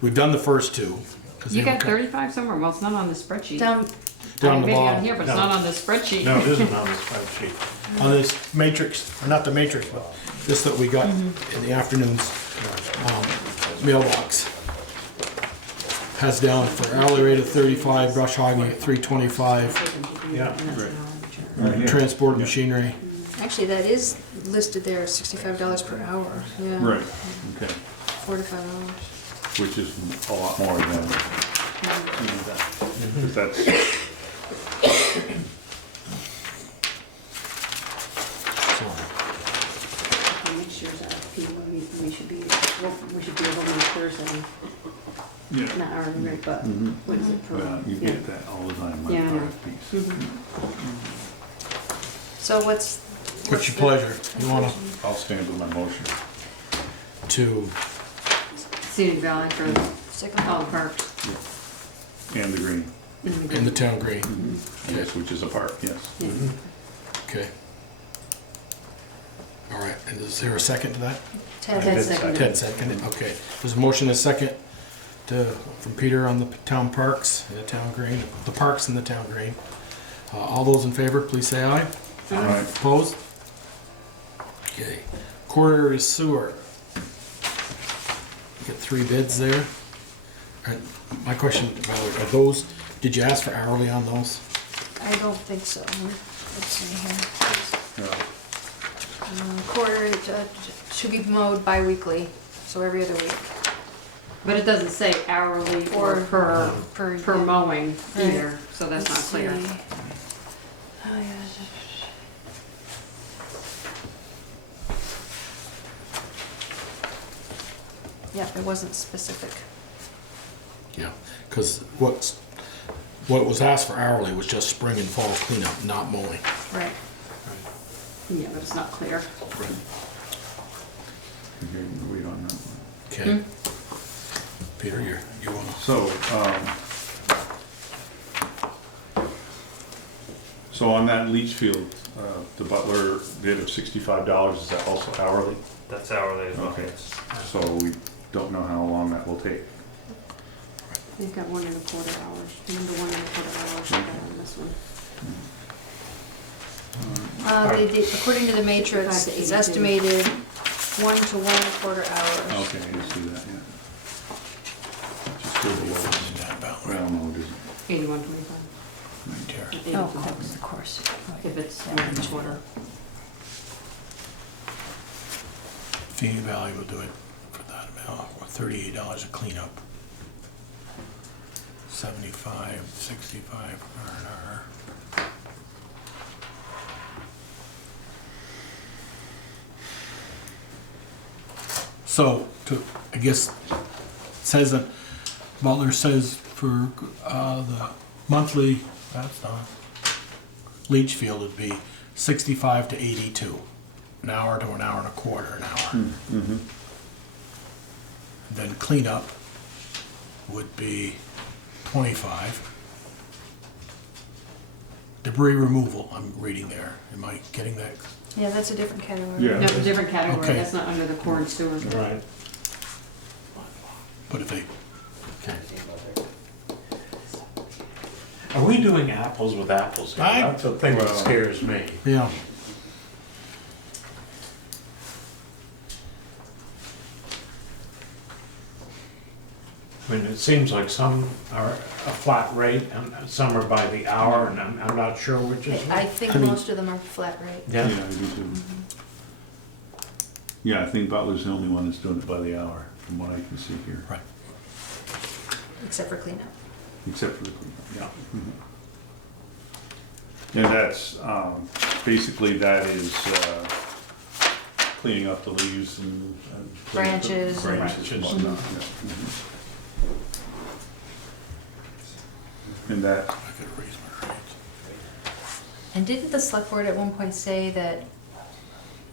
We've done the first two. 'cause You they were got 35 somewhere? Well, it's not on the spreadsheet. Down, Down the Maybe on bottom. here, but it's No. not on the spreadsheet. No, it isn't on the spreadsheet. On this matrix, or not the matrix, but this that we got in the afternoon's mailbox. Has down for hourly rate of 35, brush hogging at 325, Yeah. transport machinery. actually, that is listed there, $65 per hour. Yeah. Right, okay, 4 to 5 hours. which is a lot more than, because that's, Next year's RFP, we should be able to make Thursday, yeah. not hourly rate, but Mhm. what is it per? Well, you yeah. get that all the time with Yeah, I know. RFPs. So what's What's your the pleasure? You wanna I'll stand with my motion. to, Scenic Valley for all Sycamore? the parks. And the green, in the town green? yes, which is a park, yes. Okay. All right, and is there a second to that? Ted. Ted seconded. Ted seconded, okay. There's a motion and a second from Peter on the town parks, and the town green, the parks and the town green. All those in favor, please say aye. Aye. Opposed? Okay. Quarter is sewer. get 3 bids there. And my question, Valerie, are those, did you ask for hourly on those? I don't think so. Let's see here. Yeah. Quarter, to be mowed bi-weekly, so every other week. But it doesn't say hourly or per mowing either, so that's not clear. Let's see. Oh, yeah. Yeah, it wasn't specific. Yeah, because what was asked for hourly was just spring and fall cleanup, not mowing. Right. Yeah, but it's not clear. Okay, wait on that one. Okay. Peter, you wanna? So on that leach field, the Butler bid of $65, is that also hourly? That's hourly as well. Okay, so we don't know how long that will take. They've got 1 1/4 hours, 1 hours on this one. According to the matrix, 65 to it's 82. estimated 1 to 1 1/4 hours. Okay, I see that, yeah. Just go below this. Well, no, it isn't. 81.25. Right there. Oh, of course. If it's 1 1/4. Phoenix Valley will do it for that amount, or $38 a cleanup. 75, 65 per an hour. So, I guess, it says that, Butler says for the monthly, that's not, leach field would be 65 to 82, an hour to an hour and a quarter an hour. Mm-hmm. Then cleanup would be 25. Debris removal, I'm reading there. Am I getting that? Yeah, that's a different category. Yeah. No, it's a different category, Okay. that's not under the core and sewer. Right. But if they, okay. Are we doing apples with apples here? I- That's the thing that Well- scares me. Yeah. I mean, it seems like some are a flat rate and some are by the hour, and I'm not sure which is I which. think I mean- most of them are flat rate. Yeah, Yeah, I do too. Yeah, I think Butler's the only one that's doing it by the hour, from what I can see here. Right. Except for cleanup. Except for the cleanup, yeah. And that's, basically that is, cleaning up the leaves and. Branches. Branches and whatnot, yeah. And that, I could raise my rates. And didn't the select board at one point say that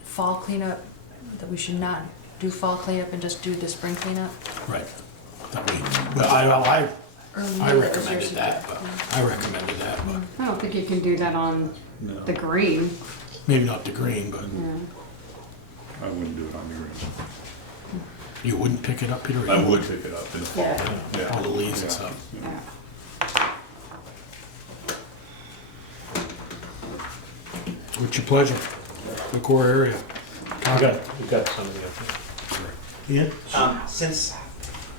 fall cleanup, that we should not do fall cleanup and just do the spring cleanup? Right. That we, well, I Early I year, recommended that, but, I recommended that, but I don't think you can do that on no, the green. maybe not the green, but Yeah. I wouldn't do it on the green. you wouldn't pick it up, Peter? or I you would pick it up in the fall, Yeah. yeah. All the leaves and Yeah. stuff. Yeah. What's your pleasure? The core area. you got somebody up there. Yeah? Since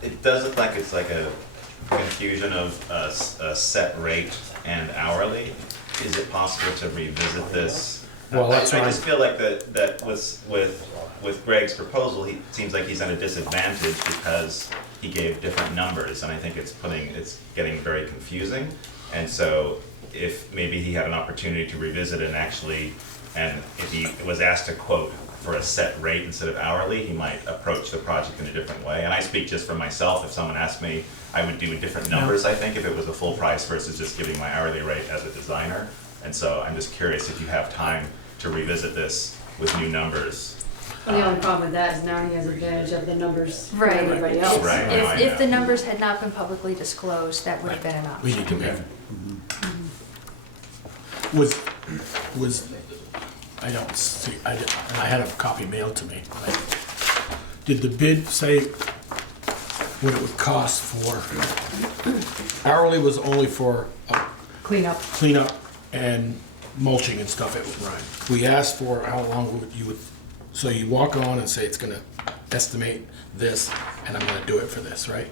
it does look like it's like a confusion of a set rate and hourly, is it possible to revisit this? Well, that's I what just feel like that with Greg's proposal, he seems like he's at a disadvantage because he gave different numbers, and I think it's getting very confusing. And so if maybe he had an opportunity to revisit and if he was asked to quote for a set rate instead of hourly, he might approach the project in a different way. And I speak just for myself. If someone asked me, I would do different numbers, I think, if it was a full price versus just giving my hourly rate as a designer. And so I'm just curious if you have time to revisit this with new numbers. Well, the only problem with that is now he has advantage of the numbers from Right. everybody else. Right. No, I If know. the numbers had not been publicly disclosed, that would have been an We option. need to make, Mm-hmm. was, I don't see, I had a copy mailed to me. Did the bid say what it would cost for, hourly was only for Cleanup. cleanup and mulching and stuff. Right. We asked for how long you would, so you walk on and say it's gonna estimate this, and I'm gonna do it for this, right?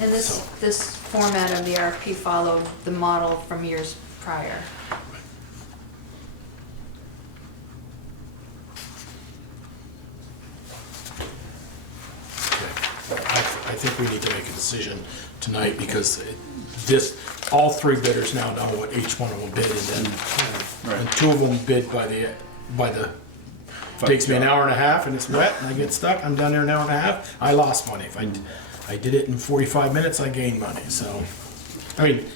And this format of the RFP followed the model from years prior. I think we need to make a decision tonight, because all three bidders now know what each one of them bid, and two of them bid by the, takes me an hour and a half and it's wet and I get stuck, I'm down there an hour and a half, I lost money. If I did it in 45 minutes, I gained money, so. I mean,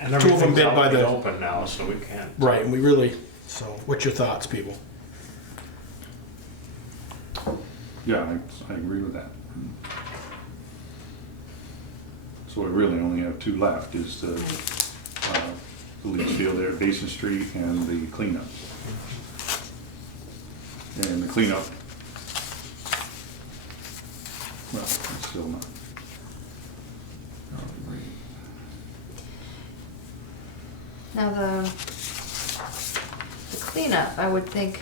And two of them everything's bid out by in the the, open now, so we can't. right, and we really, so what's your thoughts, people? Yeah, I agree with that. So we really only have two left, is the leach field there, Basin Street, and the cleanup. And the cleanup, well, it's still not. Now the cleanup, I would think,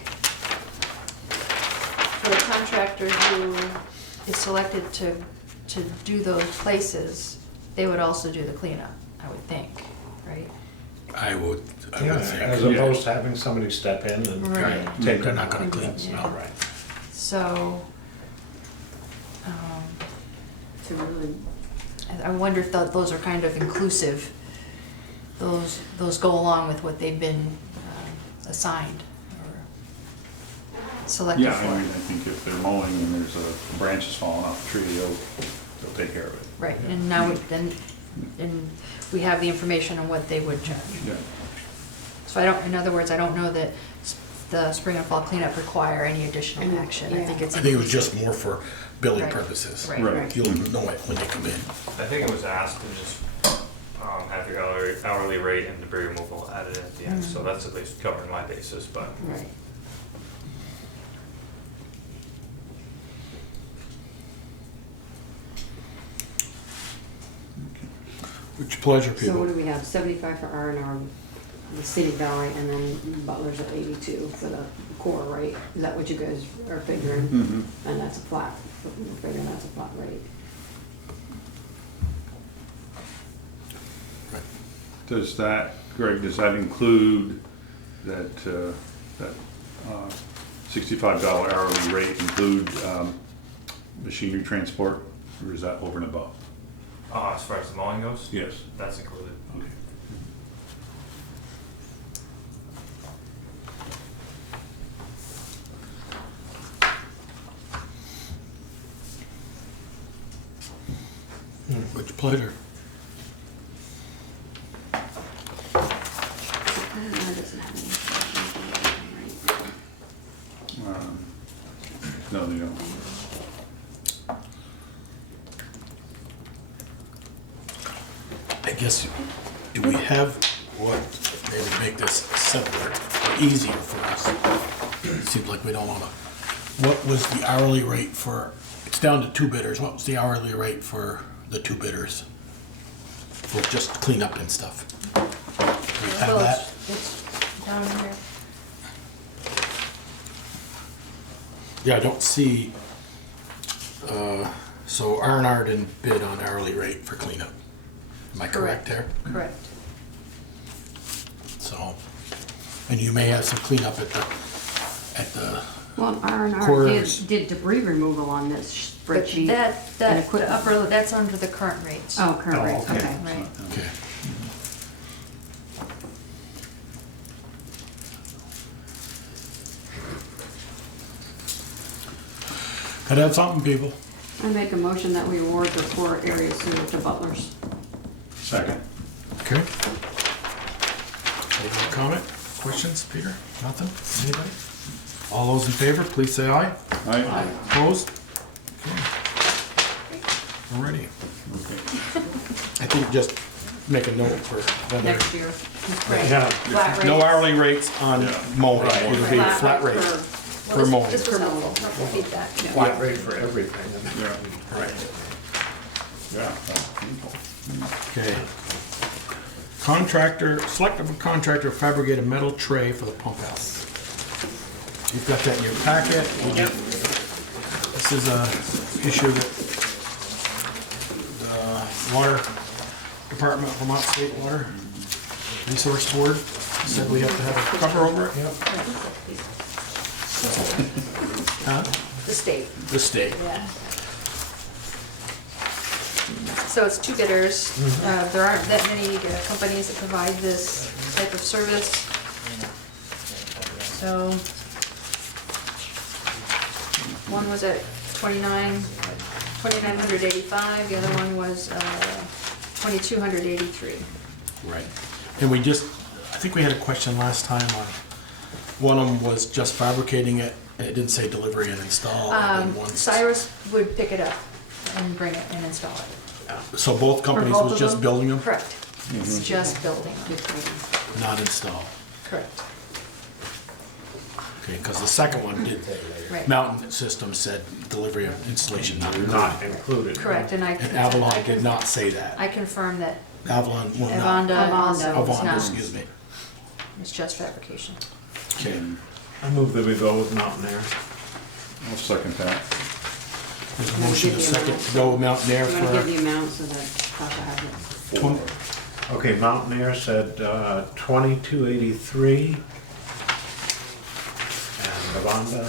for the contractor who is selected to do those places, they would also do the cleanup, I would think, right? I would Yeah, think. as opposed to having somebody step in and Right. take. They're not gonna clean Yeah. it, no, right. So, I wonder if those are kind of inclusive. Those go along with what they've been assigned or selected Yeah, for. I mean, I think if they're mowing and there's a branches falling off the tree, they'll take care of it. Right, and now and we have the information on what they would charge. Yeah. So in other words, I don't know that the spring and fall cleanup require any additional action. I think it's. I think it was just more for billing Right. purposes. Right. You'll know it when they come in. I think it was asked to just have your hourly rate and debris removal added at the end, so that's at least covering my basis, but. Right. Which pleasure, So what people. do we have, 75 for R&R, the city gallery, and then Butler's at 82 for the core, right? Is that what you guys are figuring? Mhm. And that's a flat, we're figuring that's a flat rate. Does that, Greg, does that include that $65 hourly rate include machinery transport, or is that over and above? As far as the mowing goes? Yes. That's included. Okay. Which pleasure. No, they don't. I guess, do we have what, maybe make this simpler, or easier for us? It seems like we don't wanna, what was the hourly rate for, it's down to two bidders, what was the hourly rate for the two bidders? For just cleanup and stuff? Do we have Well, that? it's down here. Yeah, I don't see, so R&R didn't bid on hourly rate for cleanup. Am I correct there? Correct. So, and you may have some cleanup at the Well, R&R Quarters. did debris removal on this But spreadsheet. that, and the equipment. upper, that's under the current rates. Oh, current rates, okay. okay. Right. Okay. Gotta have something, people. I make a motion that we award the core area sewer to Butler's. Second. Okay. Any more comment, questions, Peter? Nothing? Anybody? All those in favor, please say aye. Aye. Opposed? Okay. Alrighty. I think just make a note for whether, Next year. Yeah. Flat rate. no hourly rates on mowing, Right. it'll be a flat rate for- for mowing. This was helpful feedback. Flat rate for everything. Yeah. Right. Yeah. That's painful. Okay. Contractor, select a contractor fabricate a metal tray for the pump house. You've got that in your packet. This This is a issue that the Water Department, Vermont State Water Resource Board said we have to have a cover over it. Huh? The state. The state. Yeah. So it's two bidders. There aren't that many companies that provide this type of service. So one was at $2,985. The other one was $2,283. Right. And we just, I think we had a question last time on, one of them was just fabricating it, and it didn't say delivery and install. And then one's- Cyrus would pick it up and bring it and install it. So both companies both was of just them? building them, Correct. It's just building them. not install? Correct. Okay, because the second one did, Right. Mountain Systems said delivery of installation not Not included. included. Correct, and And Avalon did not say that. I confirm that Avalon will not. Avonda also is Avonda, not. excuse me. It's just fabrication. Okay. I move that we go with Mountain Air. I'll second that. There's a motion, a second to go with Mountain Air I'm gonna give for the amount so that Papa has it. 20. Okay, Mountain Air said 2283. And Avonda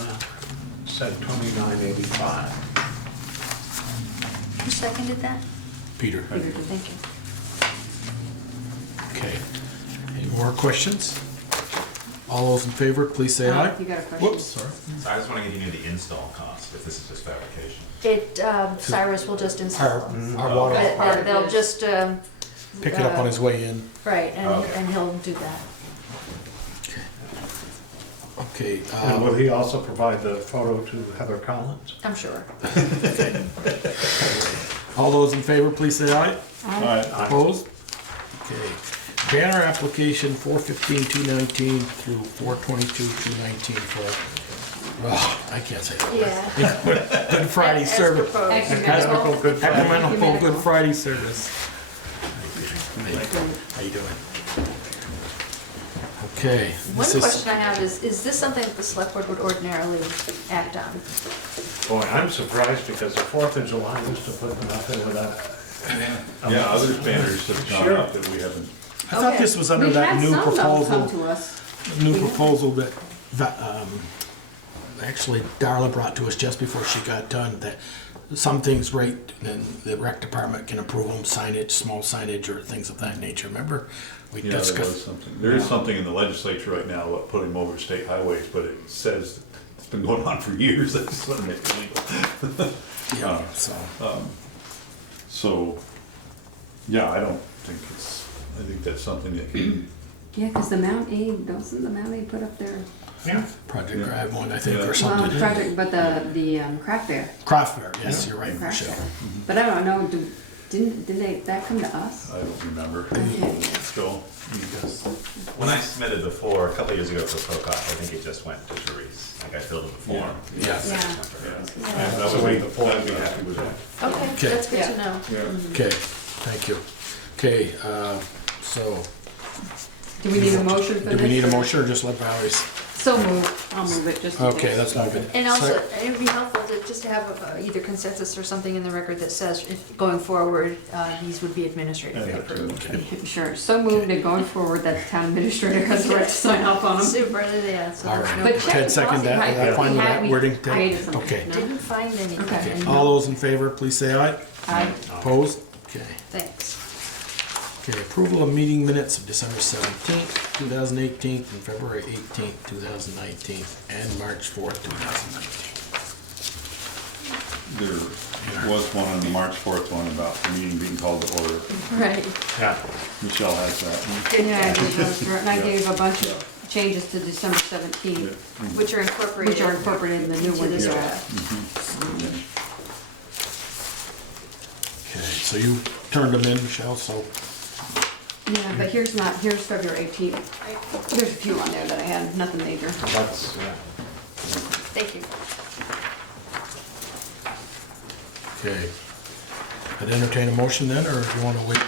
said 2985. Who seconded that? Peter. Thank you. Okay. Any more questions? All those in favor, please say aye. You got a question? Whoops, sorry. So I was wondering if you knew the install cost, if this is just fabrication. Cyrus will just install. Our water, They'll just, pick it up on his way in. right, Okay. and he'll do that. Okay. And will he also provide the photo to Heather Collins? I'm sure. All those in favor, please say aye. Aye. Opposed? Okay. Banner application 415-219 through 422-219 for, well, I can't say that. Yeah. Good Friday As service. proposed. Ecumenical Good Friday. Ecumenical Good Friday service. How you doing? Okay. One this is- question I have is this something that the select board would ordinarily act on? Boy, I'm surprised because the 4th of July used to put nothing without. Yeah, other banners have gone up that we haven't. I thought this was under that new proposal. Come to us. New proposal that, actually Darla brought to us just before she got done, that some things right, then the rec department can approve them, signage, small signage or things of that nature, remember? We Yeah, there was discussed. something. There is something in the legislature right now about putting them over state highways, but it says it's been going on for years. They just want to make it legal. Yeah, so. So, yeah, I don't think it's, I think that's something that can, Yeah, because the Mount Aid, doesn't the Mount Aid put up their, Yeah. Project Yeah. Drive one, I think, Yeah. or well, something. project, but the craft fair. Craft fair, yes, you're right, Craft Michelle. fair. But I don't know, didn't that come to us? I don't remember. Okay. Joel? When I submitted before, a couple of years ago for ProCop, I think it just went to Therese. Like I filled in the form. Yeah. Yeah. And that would be, I'd be happy with that. Okay, Okay. that's good to know. Okay, thank you. Okay, so, Do we need a motion for this? do we need a or- motion or just let Valerie? So move, I'll move it, just in Okay, case. that's not good. And also, it'd be helpful to just have either consensus or something in the record that says, if going forward, these would be administratively approved. Sure, so moved and going forward that the town administrator has the right to sign off on them. Super, yeah, so All there's right. no. But check Ted the second that, policy, is that right, fine with that we wording? Ted? created something, Okay. no? Didn't find anything. Okay. All those in favor, please say aye. Aye. Opposed? Okay. Thanks. Okay, approval of meeting minutes of December 17th, 2018, and February 18th, 2019, and March 4th, 2019. There was one on the March 4th one about the meeting being called to order. Right. Yeah. Michelle has that. Yeah, I gave those, and I gave a bunch of changes to December 17th, Which are incorporated. which are incorporated in the new into one. this Yeah. draft. Okay, so you turned them in, Michelle, so, Yeah, but here's February 18th. There's a few on there that I had, nothing major. That's, Thank you. okay. I'd entertain a motion then, or if you want to wait?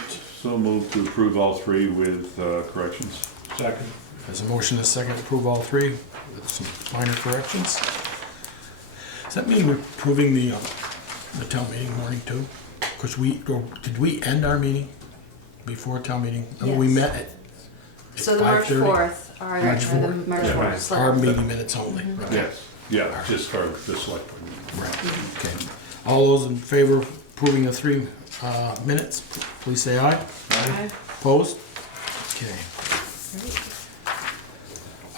So moved to approve all three with corrections. second. There's a motion, a second, to approve all three with some minor corrections. Is Does that mean we're approving the town meeting warning too? Because did we end our meeting before town meeting? Remember we Yes. met at So the March 5:30? 4th are March the 4th. March Yeah. 4th. select Our board. meeting minutes only. Mhm. Right. Yes, yeah, just for the select board meeting. Right, okay. All those in favor of approving the 3 minutes, please say aye. Aye. Opposed? Okay.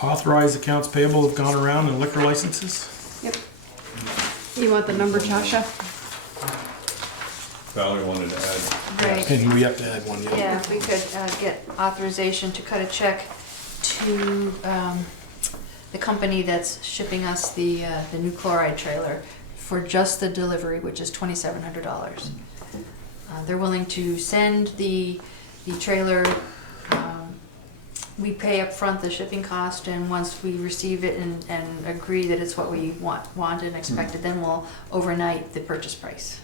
Authorized accounts payable have gone around and liquor licenses? Yep. You want the number, Tasha? Valerie wanted to add. Right. And we have to add one, yeah. Yeah, if we could get authorization to cut a check to the company that's shipping us the new chloride trailer for just the delivery, which is $2,700. They're willing to send the trailer. We pay up front the shipping cost, and once we receive it and agree that it's what we want and expected, then we'll overnight the purchase price.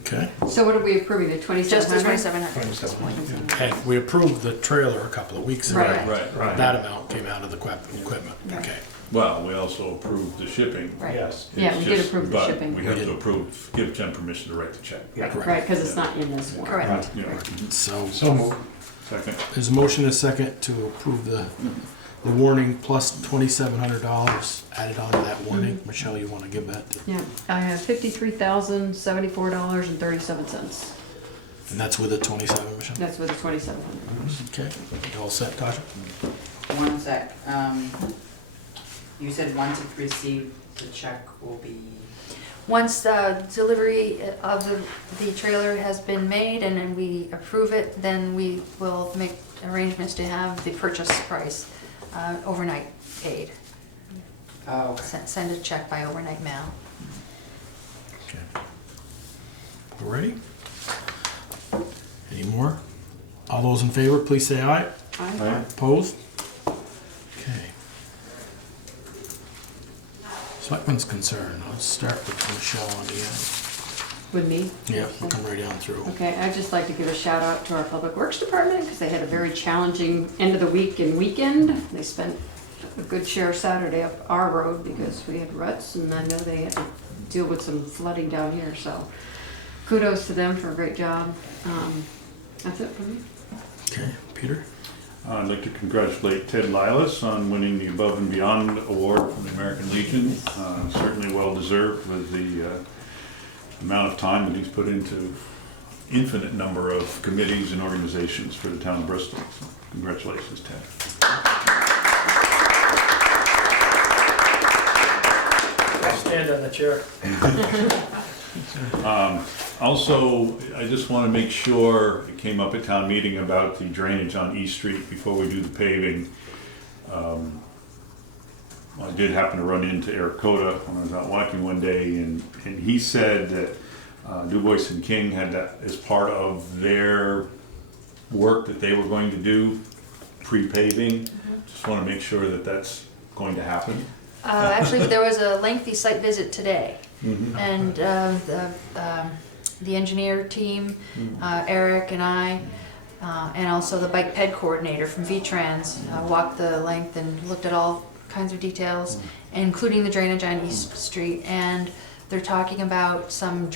Okay. So what are we approving, the Just the 2,700? $2,700. And we approved the trailer a couple of weeks ago. Right. Right. That amount came out of the equipment, Right. okay. Well, we also approved the shipping. Right. Yes. Yeah, It's we did just- approve the shipping. But we have to approve, give Jen permission to write the check. Right, because it's not in this one. Correct. Yeah. So, So moved. Second. there's a motion and a second to approve the warning plus $2,700 added on to that warning. Michelle, you want to give that? Yeah, I have $53,074.37. And that's with the 27, Michelle? That's with the 2,700. Okay, you all set, Tasha? One sec, you said once it's received, the check will be, Once the delivery of the trailer has been made and then we approve it, then we will make arrangements to have the purchase price overnight paid. oh, okay. Send a check by overnight mail. Okay. We're ready? Any more? All those in favor, please say aye. Aye. Opposed? Okay. Selectmen's concern, I'll start with Michelle on the end. With me? Yeah, we'll come right down through. Okay, I'd just like to give a shout out to our Public Works Department because they had a very challenging end of the week and weekend. They spent a good share of Saturday up our road because we had ruts, and I know they had to deal with some flooding down here, so kudos to them for a great job. That's it for me. Okay, Peter? I'd like to congratulate Ted Lilas on winning the Above and Beyond Award from the American Legion. Certainly well deserved with the amount of time that he's put into infinite number of committees and organizations for the town of Bristol. So congratulations, Ted. Stand on the chair. Also, I just want to make sure, it came up at town meeting about the drainage on East Street before we do the paving. I did happen to run into Eric Coda when I was out walking one day, and he said that Du Bois and King had that as part of their work that they were going to do, pre-paving. Just want to make sure that that's going to happen. Actually, there was a lengthy site visit today, Mhm. and the engineer team, Eric and I, and also the bike ped coordinator from V-Trans walked the length and looked at all kinds of details, including the drainage on East Street. And they're talking about some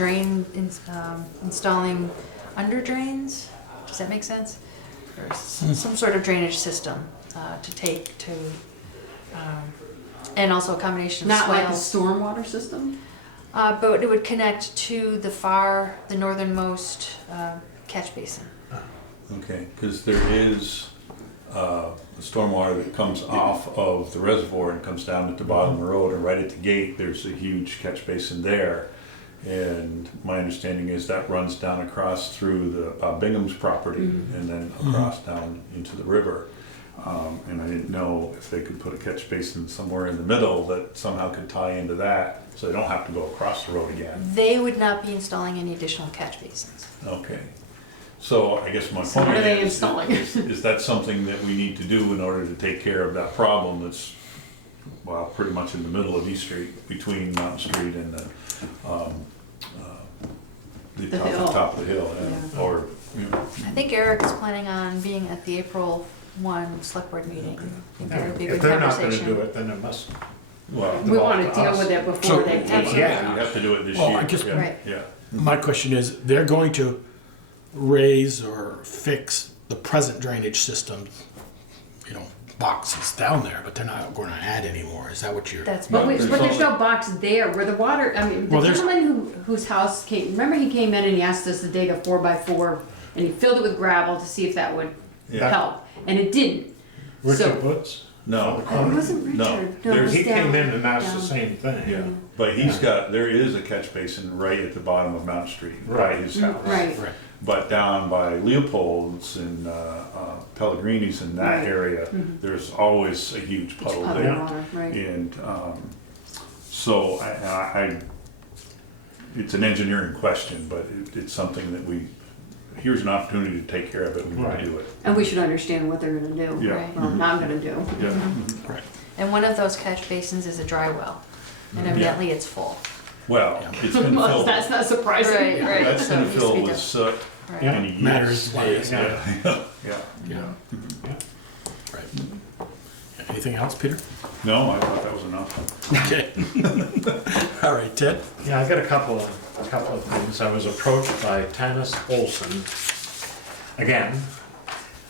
installing under drains. Does that make sense? Or some sort of drainage system to take to. And also a combination of Not like a swales. stormwater system? But it would connect to the northernmost catch basin. Okay, because there is the stormwater that comes off of the reservoir and comes down at the bottom of the road, and right at the gate, there's a huge catch basin there. And my understanding is that runs down across through the Bingham's property and then across down into the river. And I didn't know if they could put a catch basin somewhere in the middle that somehow could tie into that, so they don't have to go across the road again. They would not be installing any additional catch basins. Okay. So I guess my So point what are they is, installing? is that something that we need to do in order to take care of that problem that's, well, pretty much in the middle of East Street, between Mountain Street and the hill. top of the hill, yeah. Yeah. Or, you know, I think Eric is planning on being at the April 1 select board meeting. I think that would be a If good they're not gonna conversation. do it, then it must Well, We wanna deal with it before So- they have it. Yeah. you have to do it this Well, year. I just- Yeah, Right. Yeah. My question is, they're going to raise or fix the present drainage system, you know, boxes down there, but they're not going to add any more. Is that what you're? That's But, what, but there's no box there where the water, I mean, the Well, there's- gentleman whose house came, remember he came in and he asked us to dig a 4x4 and he filled it with gravel to see if that would Yeah. help, and it didn't. Richard So, Woods? No. it wasn't No, Richard, no, it there's- was He down. came in and asked down. the same thing. Yeah, but he's got, there is a catch basin right at the bottom of Mount Street, by Right. his house. Right, Right. But down by Leopold's and Pellegrini's in that Right. area, Mhm. there's always a huge puddle puddle there. water, right. And so it's an engineering question, but it's something that here's an opportunity to take care of it, we need Right. to do it. And we should understand what they're gonna do. Yeah. Right. Well, not gonna do. Yeah. Right. and one of those catch basins is a dry well, and evidently it's full. Well, it's been Well, filled. that's not surprising. Right, right. That's So it been needs to filled be with done. soot Right. Yeah. and Matters. yeast. Yeah, yeah, Yeah. yeah. Right. Anything else, Peter? No, I thought that was enough. Okay. All right, Ted? Yeah, I got a couple of things. I was approached by Tanis Olson. Again,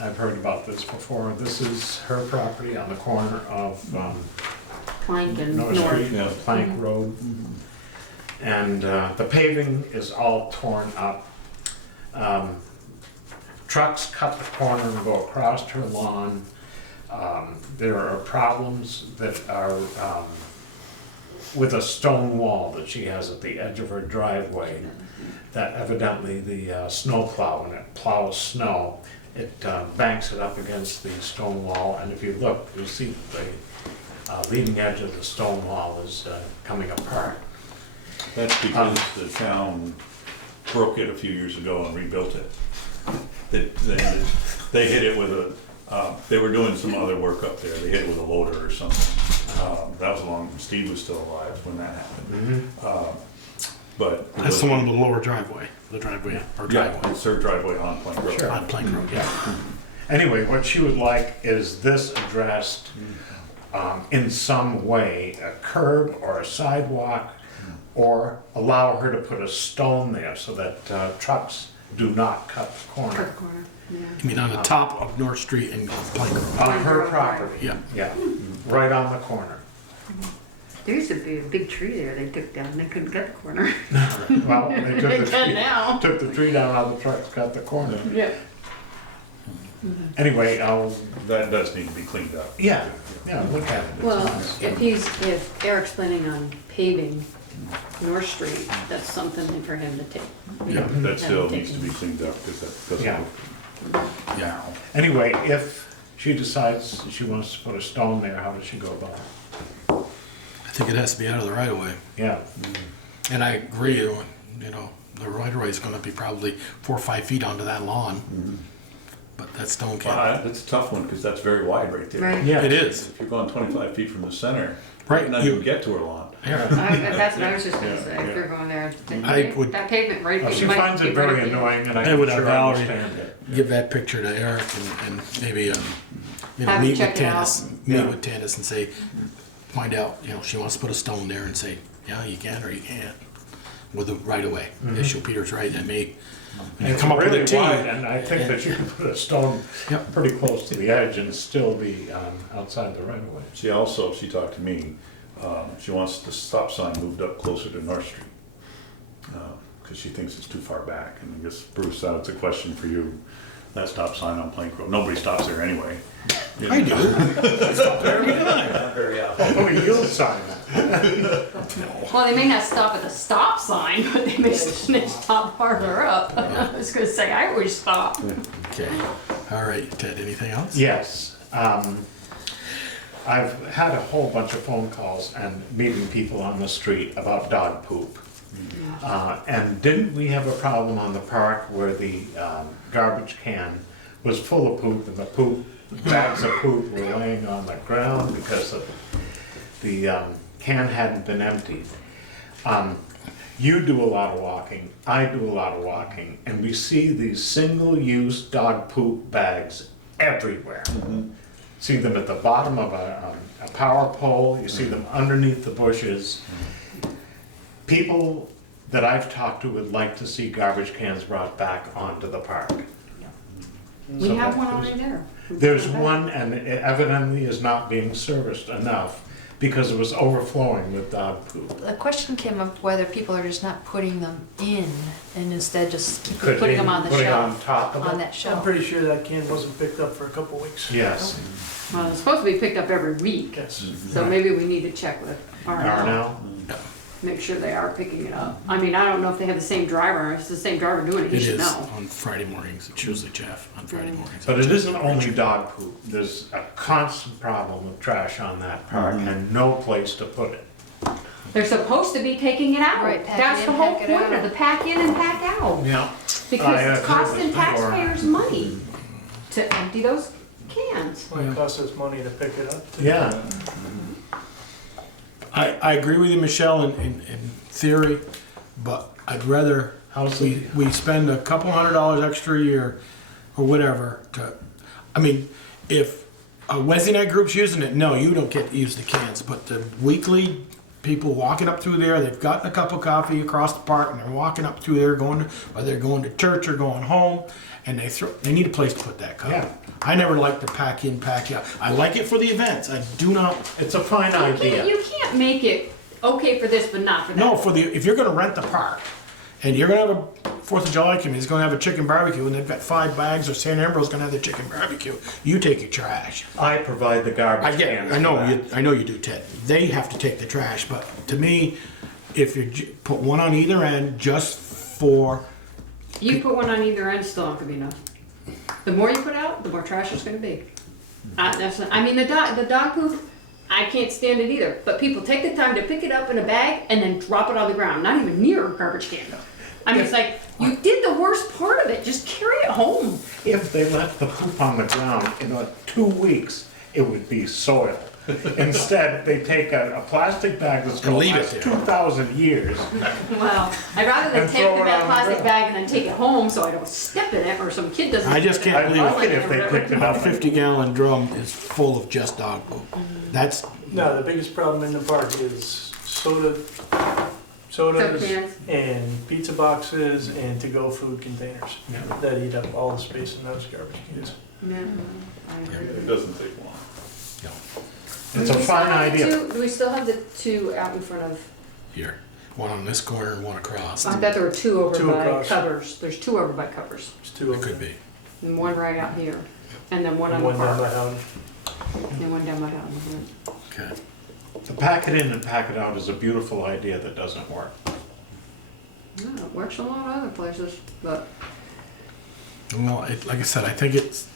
I've heard about this before. This is her property on the corner of Plank and North North. Street, Plank Road. And the paving is all torn up. Trucks cut the corner and go across her lawn. There are problems that are with a stone wall that she has at the edge of her driveway that evidently the snowplow, when it plows snow, it banks it up against the stone wall, and if you look, you'll see the leading edge of the stone wall is coming apart. That's because the town broke it a few years ago and rebuilt it. They hit it with they were doing some other work up there, they hit it with a loader or something. That was long, Steve was still alive when that happened. But. That's the one with the lower driveway, or Yeah, driveway. it's their driveway on Plank Road. Sure. On Plank Road, yeah. Anyway, what she would like is this addressed in some way, a curb or a sidewalk, or allow her to put a stone there so that trucks do not cut the corner. Cut corner, yeah. You mean on the top of North Street and Plank Road? On her property. Yeah. Yeah, right on the corner. There used to be a big tree there they took down, and they couldn't cut the corner. Well, they They took the can tree, now. took the tree down, now the trucks cut the corner. Yeah. Anyway, That does need to be cleaned up. yeah, look at it. It's Well, nice. if Eric's planning on paving North Street, that's something for him to take. Yeah, that still Have it needs to be cleaned up, because that doesn't Yeah. look. Yeah. Anyway, if she decides she wants to put a stone there, how does she go about it? I think it has to be out of the right of way. Yeah. And I agree, you know, the right of way is gonna be probably 4 or 5 feet onto that lawn. But that stone can't. Well, that's a tough one, because that's very wide right there. Right. Yeah. It is. If you're going 25 feet from the center, Right, you not you- even get to her lawn. That's what I was just gonna Yeah, say, yeah. if you're going there, I would- that pavement right. Well, you she might finds be it right very at the end. annoying, and I I'm would have sure Valerie understand it. give that picture to Eric and maybe, you know, Have him meet with check it out. Tanis. Yeah. Meet with Tanis and say, find out, you know, she wants to put a stone there and say, yeah, you can or you can't. With the right of way. Issue Peter's right, that may, And you it's come up with really a team. wide, and I think that you can put a stone Yep. pretty close to the edge and still be outside the right of way. She talked to me, she wants the stop sign moved up closer to North Street, because she thinks it's too far back. And I guess, Bruce, that's a question for you. That stop sign on Plank Road, nobody stops there anyway. You I know? do. I stop there every time. Not very often. Oh, you'll sign Well, they may not stop at the stop sign, but they may stop farther up. I was gonna say, I always stop. Okay. All right, Ted, anything else? Yes. I've had a whole bunch of phone calls and meeting people on the street about dog poop. And didn't we have a problem on the park where the garbage can was full of poop and the bags of poop were laying on the ground because the can hadn't been emptied? You do a lot of walking, I do a lot of walking, and we see these single-use dog poop bags everywhere. see them at the bottom of a power pole, you see them underneath the bushes. People that I've talked to would like to see garbage cans brought back onto the park. We So have one that already there. There's one, and it evidently is not being serviced enough because it was overflowing with dog poop. The question came up whether people are just not putting them in and instead just Could putting be them on the putting shelf. on top of On it. that I'm shelf. pretty sure that can wasn't picked up for a couple weeks. Yes. Well, it's supposed to be picked up every week, Yes. so maybe we need to check with R&L. Now, Make sure they are picking it up. I mean, I don't know if they have the same driver. If it's the same driver doing it, he It should is know. on Friday mornings. It's usually Jeff on Friday mornings. but it isn't only dog poop. There's a constant problem with trash on that park and no place to put it. They're supposed to be taking it out. Right, pack That's in, the whole pack it point out. of the pack in and pack out. Yeah. Because have it's heard costing this before. taxpayers money to empty those cans. Well, it costs us money to pick it up. Yeah. I agree with you, Michelle, in theory, but I'd rather we spend a couple $100 extra a year or whatever to, I mean, if a Wednesday night group's using it, no, you don't get to use the cans, but the weekly people walking up through there, they've gotten a cup of coffee across the park and they're walking up through there whether they're going to church or going home, and they need a place to put that cup. Yeah. I never like to pack in, pack out. I like it for the events. I do not. It's a fine idea. You can't make it okay for this but not for that. No, if you're gonna rent the park, and you're gonna have a 4th of July committee, it's gonna have a chicken barbecue, and they've got 5 bags, or San Ambrose's gonna have the chicken barbecue, you take your trash. I provide the garbage cans. I know you do, Ted. They have to take the trash, but to me, if you put one on either end, just for, You put one on either end, still not gonna be enough. The more you put out, the more trash there's gonna be. I mean, the dog poop, I can't stand it either. But people take the time to pick it up in a bag and then drop it on the ground, not even near a garbage can. I mean, it's like, you did the worst part of it, just carry it home. If they left the poop on the ground in 2 weeks, it would be soil. Instead, they take a plastic bag that's And going leave to it last there. 2,000 years. Well, I'd rather than And take throw the it on the plastic ground. bag and then take it home so I don't step in it or some kid doesn't. I just can't I'd believe like it if they picked it a up. 50-gallon drum is full of just dog poop. That's, No, the biggest problem in the park is sodas cans. and pizza boxes and to-go food containers Yeah. that eat up all the space in those garbage cans. Yeah, I agree. It doesn't take long. It's a fine idea. Do we still have the two out in front of? here, one on this corner and one across. I bet there were two over Two by across. covers. There's two over by covers. There's two It of could them. be. And one right out here. And then one on And the one down park. by Howden. And one down by Howden. Okay. The pack it in and pack it out is a beautiful idea that doesn't work. No, it works a lot of other places, but Well, like I said, I think it's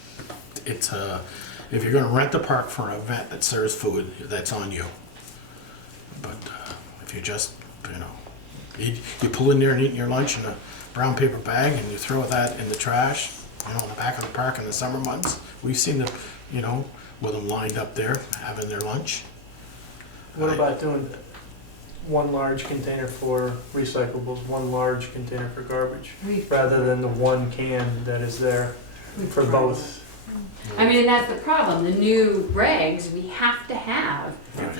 if you're gonna rent the park for an event that serves food, that's on you. But if you just, you pull in there and eat your lunch in a brown paper bag and you throw that in the trash, in the back of the park in the summer months, we've seen them, with them lined up there having their lunch. What about doing one large container for recyclables, one large container for garbage, rather than the one can that is there for both? I mean, and that's the problem. The new regs we have to have. You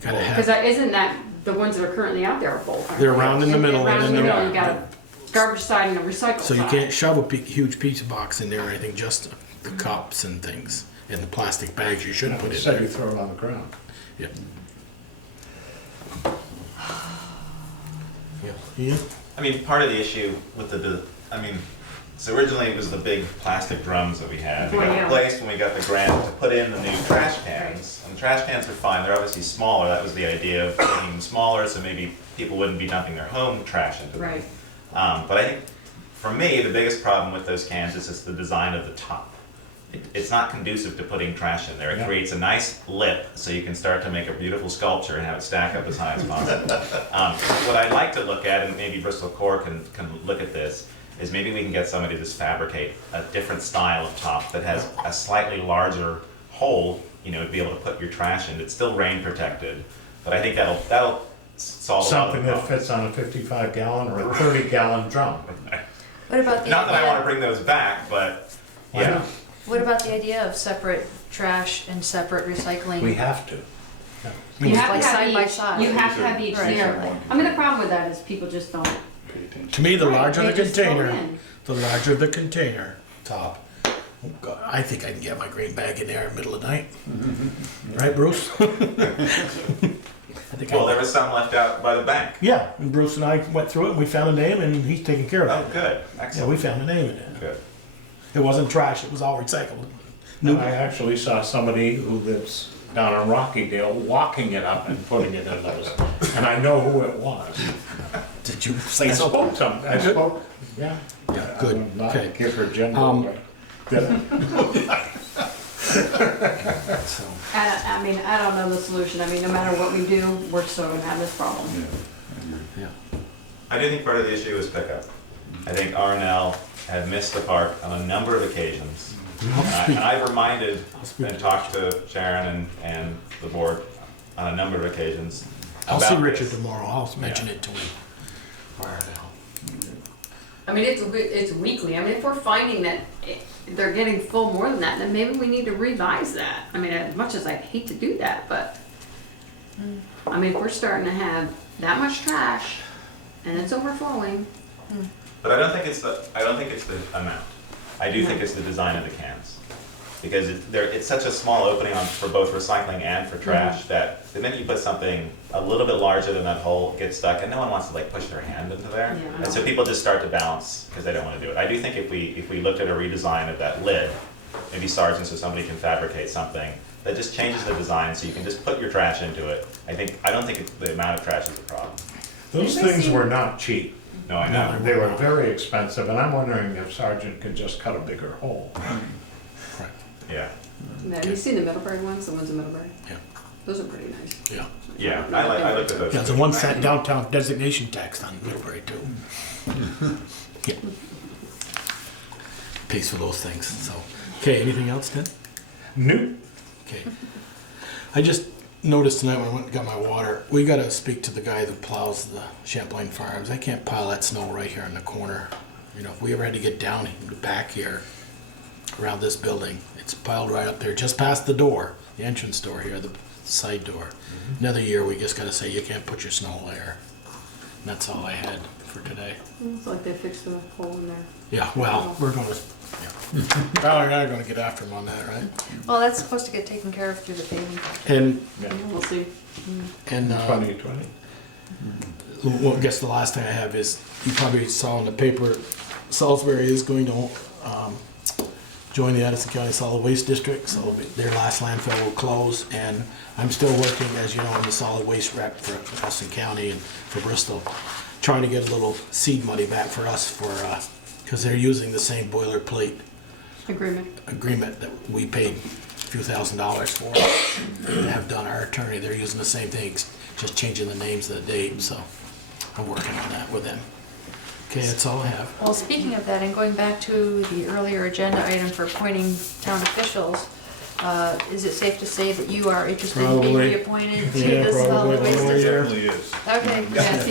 gotta have. Because isn't that the ones that are currently out there are both? aren't They're they? round in the middle Round and in the then middle. You got a garbage side and a recycle So side. you can't shove a huge pizza box in there or anything, just the cups and things, and the plastic bags you should put in Instead, you there. throw it on the ground. Yep. Yeah. I mean, part of the issue with so originally it was the big plastic drums that we had. They Well, got yeah. replaced when we got the grant to put in the new trash cans. And the trash cans are fine, they're obviously smaller, that was the idea of making them smaller so maybe people wouldn't be dumping their home trash into them. Right. But I think, for me, the biggest problem with those cans is just the design of the top. It's not conducive to putting trash in there. It Yeah. creates a nice lip so you can start to make a beautiful sculpture and have it stack up as high as possible. What I'd like to look at, and maybe Bristol Core can look at this, is maybe we can get somebody to just fabricate a different style of top that has a slightly larger hole, to be able to put your trash in. It's still rain protected, but I think that'll solve a lot of Something the that problems. fits on a 55-gallon or a 30-gallon drum. What about the Not that I want to idea, bring those back, but Why yeah. not? what about the idea of separate trash and separate recycling. We have to. You have Like to have side by each, side. you have to have each Right. there. I mean, the problem with that is people just don't. To me, the Right, larger they the just throw it container, in. the larger the container top. Oh God, I think I can get my green bag in there in the middle of the night. Right, Bruce? I think Well, I, there was some left out by the bank. yeah, and Bruce and I went through it and we found a name and he's taking care of Oh, it. good, Yeah, excellent. we found a name in it. Good. It wasn't trash, it was all recycled. And I actually saw somebody who lives down in Rockydale walking it up and putting it in those, and I know who it was. Did you say I so? spoke to him, I spoke, yeah. Yeah, good. I'm not Okay. give her gender Um, away. Did I? So, I mean, I don't know the solution. I mean, no matter what we do, we're still gonna have this problem. yeah. I do think part of the issue is pickup. I think R&L have missed the park on a number of occasions. And I've reminded and talked to Sharon and the board on a number of occasions I'll about see Richard this. tomorrow, I'll mention it to him. I mean, it's weekly. I mean, if we're finding that they're getting full more than that, then maybe we need to revise that. I mean, as much as I hate to do that, but, I mean, if we're starting to have that much trash and it's overflowing. But I don't think it's the amount. I do think it's the design of the cans. Because it's such a small opening for both recycling and for trash that the minute you put something a little bit larger than that hole, it gets stuck and no one wants to like push their hand into there. Yeah. And so people just start to balance because they don't want to do it. I do think if we looked at a redesign of that lid, maybe sergeants or somebody can fabricate something that just changes the design so you can just put your trash into it. I don't think the amount of trash is a problem. Those things were not cheap. No, I know. They were very expensive, and I'm wondering if Sergeant could just cut a bigger hole. Yeah. Have you seen the Middlebury ones, the ones in Middlebury? Yeah. Those are pretty nice. Yeah. Yeah, I looked at those. Yeah, the one set downtown designation tax on Middlebury too. Yeah. Pays for those things, so. Okay, anything else, Ted? Nope. Okay. I just noticed tonight when I went and got my water, we gotta speak to the guy that plows the Champlain Farms. I can't pile that snow right here in the corner. You know, if we ever had to get down back here around this building, it's piled right up there, just past the door, the entrance door here, the side door. Another year, we just gotta say you can't put your snow there. And that's all I had for today. It's like they fixed the hole in there. Yeah, well, we're gonna, yeah. Well, we're not gonna get after them on that, right? Well, that's supposed to get taken care of through the paving project. And, We'll see. and, 2020. well, I guess the last thing I have is, you probably saw in the paper, Salisbury is going to, join the Addison County Solid Waste District, so their last landfill will close, and I'm still working, as you know, on the solid waste rep for Addison County and for Bristol, trying to get a little seed money back for us for, because they're using the same boilerplate agreement that we paid a few $1,000s for to have done our attorney. They're using the same things, just changing the names of the date, so I'm working on that with them. Okay, that's all I have. Well, speaking of that, and going back to the earlier agenda item for appointing town officials, is it safe to say that you are interested in being Probably. reappointed to Yeah, the solid probably. waste One more year. district? is. Okay,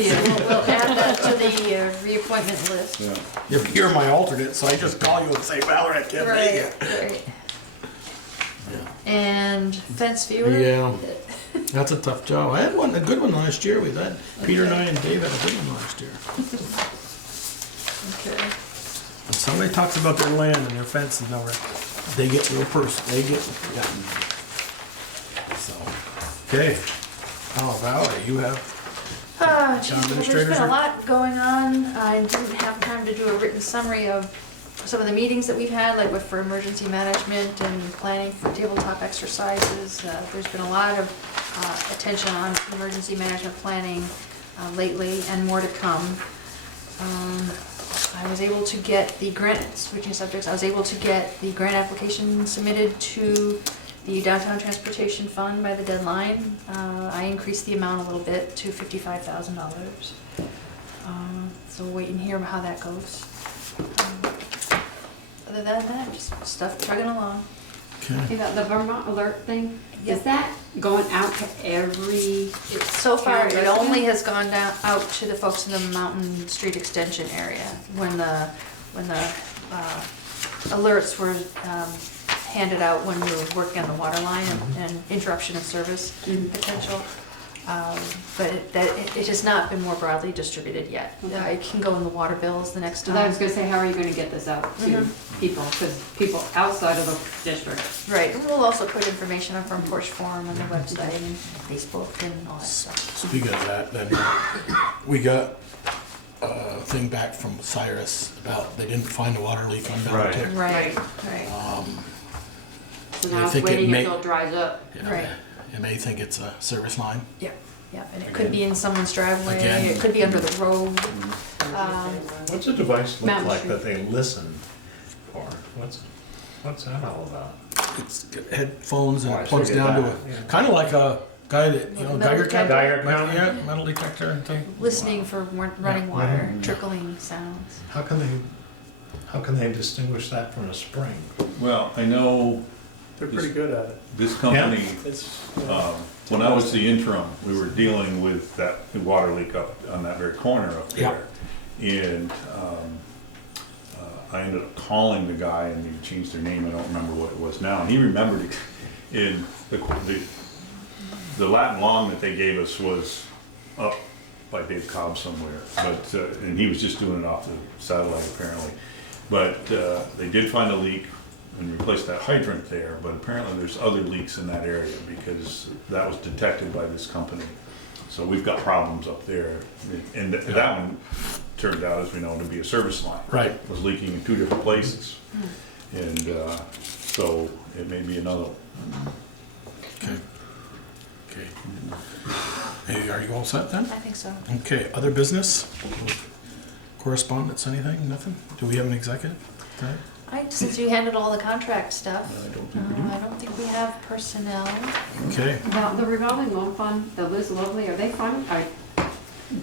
yeah, we'll add that to the reappointment list. Yeah. You're my alternate, so I just call you and say, Valerie, I can't make it. Right. And fence viewer? Yeah, that's a tough job. I had one, a good one last year. We had Peter and I and Dave had a good one last year. Okay. When somebody talks about their land and their fence and all that, they get real personal. They get, yeah. So, okay. Oh, Valerie, you have, Geez, well, there's been a lot going on. I didn't have time to do a written summary of some of the meetings that we've had, like for emergency management and planning for tabletop exercises. There's been a lot of attention on emergency management planning lately, and more to come. I was able to get the grant, switching subjects, I was able to get the grant application submitted to the Downtown Transportation Fund by the deadline. I increased the amount a little bit to $55,000. So we'll wait and hear how that goes. Other than that, just stuff chugging along. You know, the Vermont alert thing, is that going out to every? So far, town it only resident? has gone out to the folks in the Mountain Street Extension area. When the alerts were handed out when we were working on the water line and interruption of service potential. But it has not been more broadly distributed yet. It can go in the water bills the next So I time. was gonna say, how are you gonna get this out to people? Because people outside of the district. Right, and we'll also put information on Front Porch Forum on the website and Facebook and all that stuff. Speaking of that, then we got a thing back from Cyrus about they didn't find a water leak on Bell Tick. Right. So I now it's think it waiting may- until it dries up. Right. You may think it's a service line. Yeah, and it could be in someone's driveway, Again. it could be under the road. What's a device look Mountain like Street. that they listen for? What's that all about? It's got headphones and Oh, I it plugs figured down to that, a, yeah. kind of like a guy that, you know, Metal Geiger detector? Geiger metal, counter? yeah, metal detector and thing. Listening for running water, Yeah. trickling sounds. How can they distinguish that from a spring? Well, I know They're pretty good at it. this company, It's, when I was the interim, we were dealing with that water leak up on that very corner up there. And I ended up calling the guy and he changed their name, I don't remember what it was now, and he remembered it. And the Latin long that they gave us was up by Dave Cobb somewhere, but, and he was just doing it off the satellite apparently. But they did find a leak and replaced that hydrant there, but apparently there's other leaks in that area because that was detected by this company. So we've got problems up there. And that one turned out, as we know, to be a service line. Right. It was leaking in 2 different places. And so it may be another one. Okay. Hey, are you all set then? I think so. Okay, other business? Correspondence, anything? Nothing? Do we have an executive? Okay. Since you handled all the contract stuff, I don't think we do. I don't think we have personnel. Okay. Now, the revolving loan fund, the Liz Lovely, are they fine?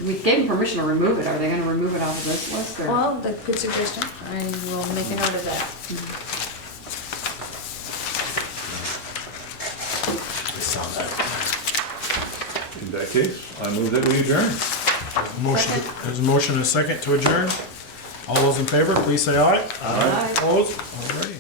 We gave them permission to remove it. Are they gonna remove it off of this list or? Well, that's a good suggestion. I will make a note of that. In that case, I move that we adjourn. There's a motion and a second to adjourn. All those in favor, please say aye. Aye. Opposed? All right.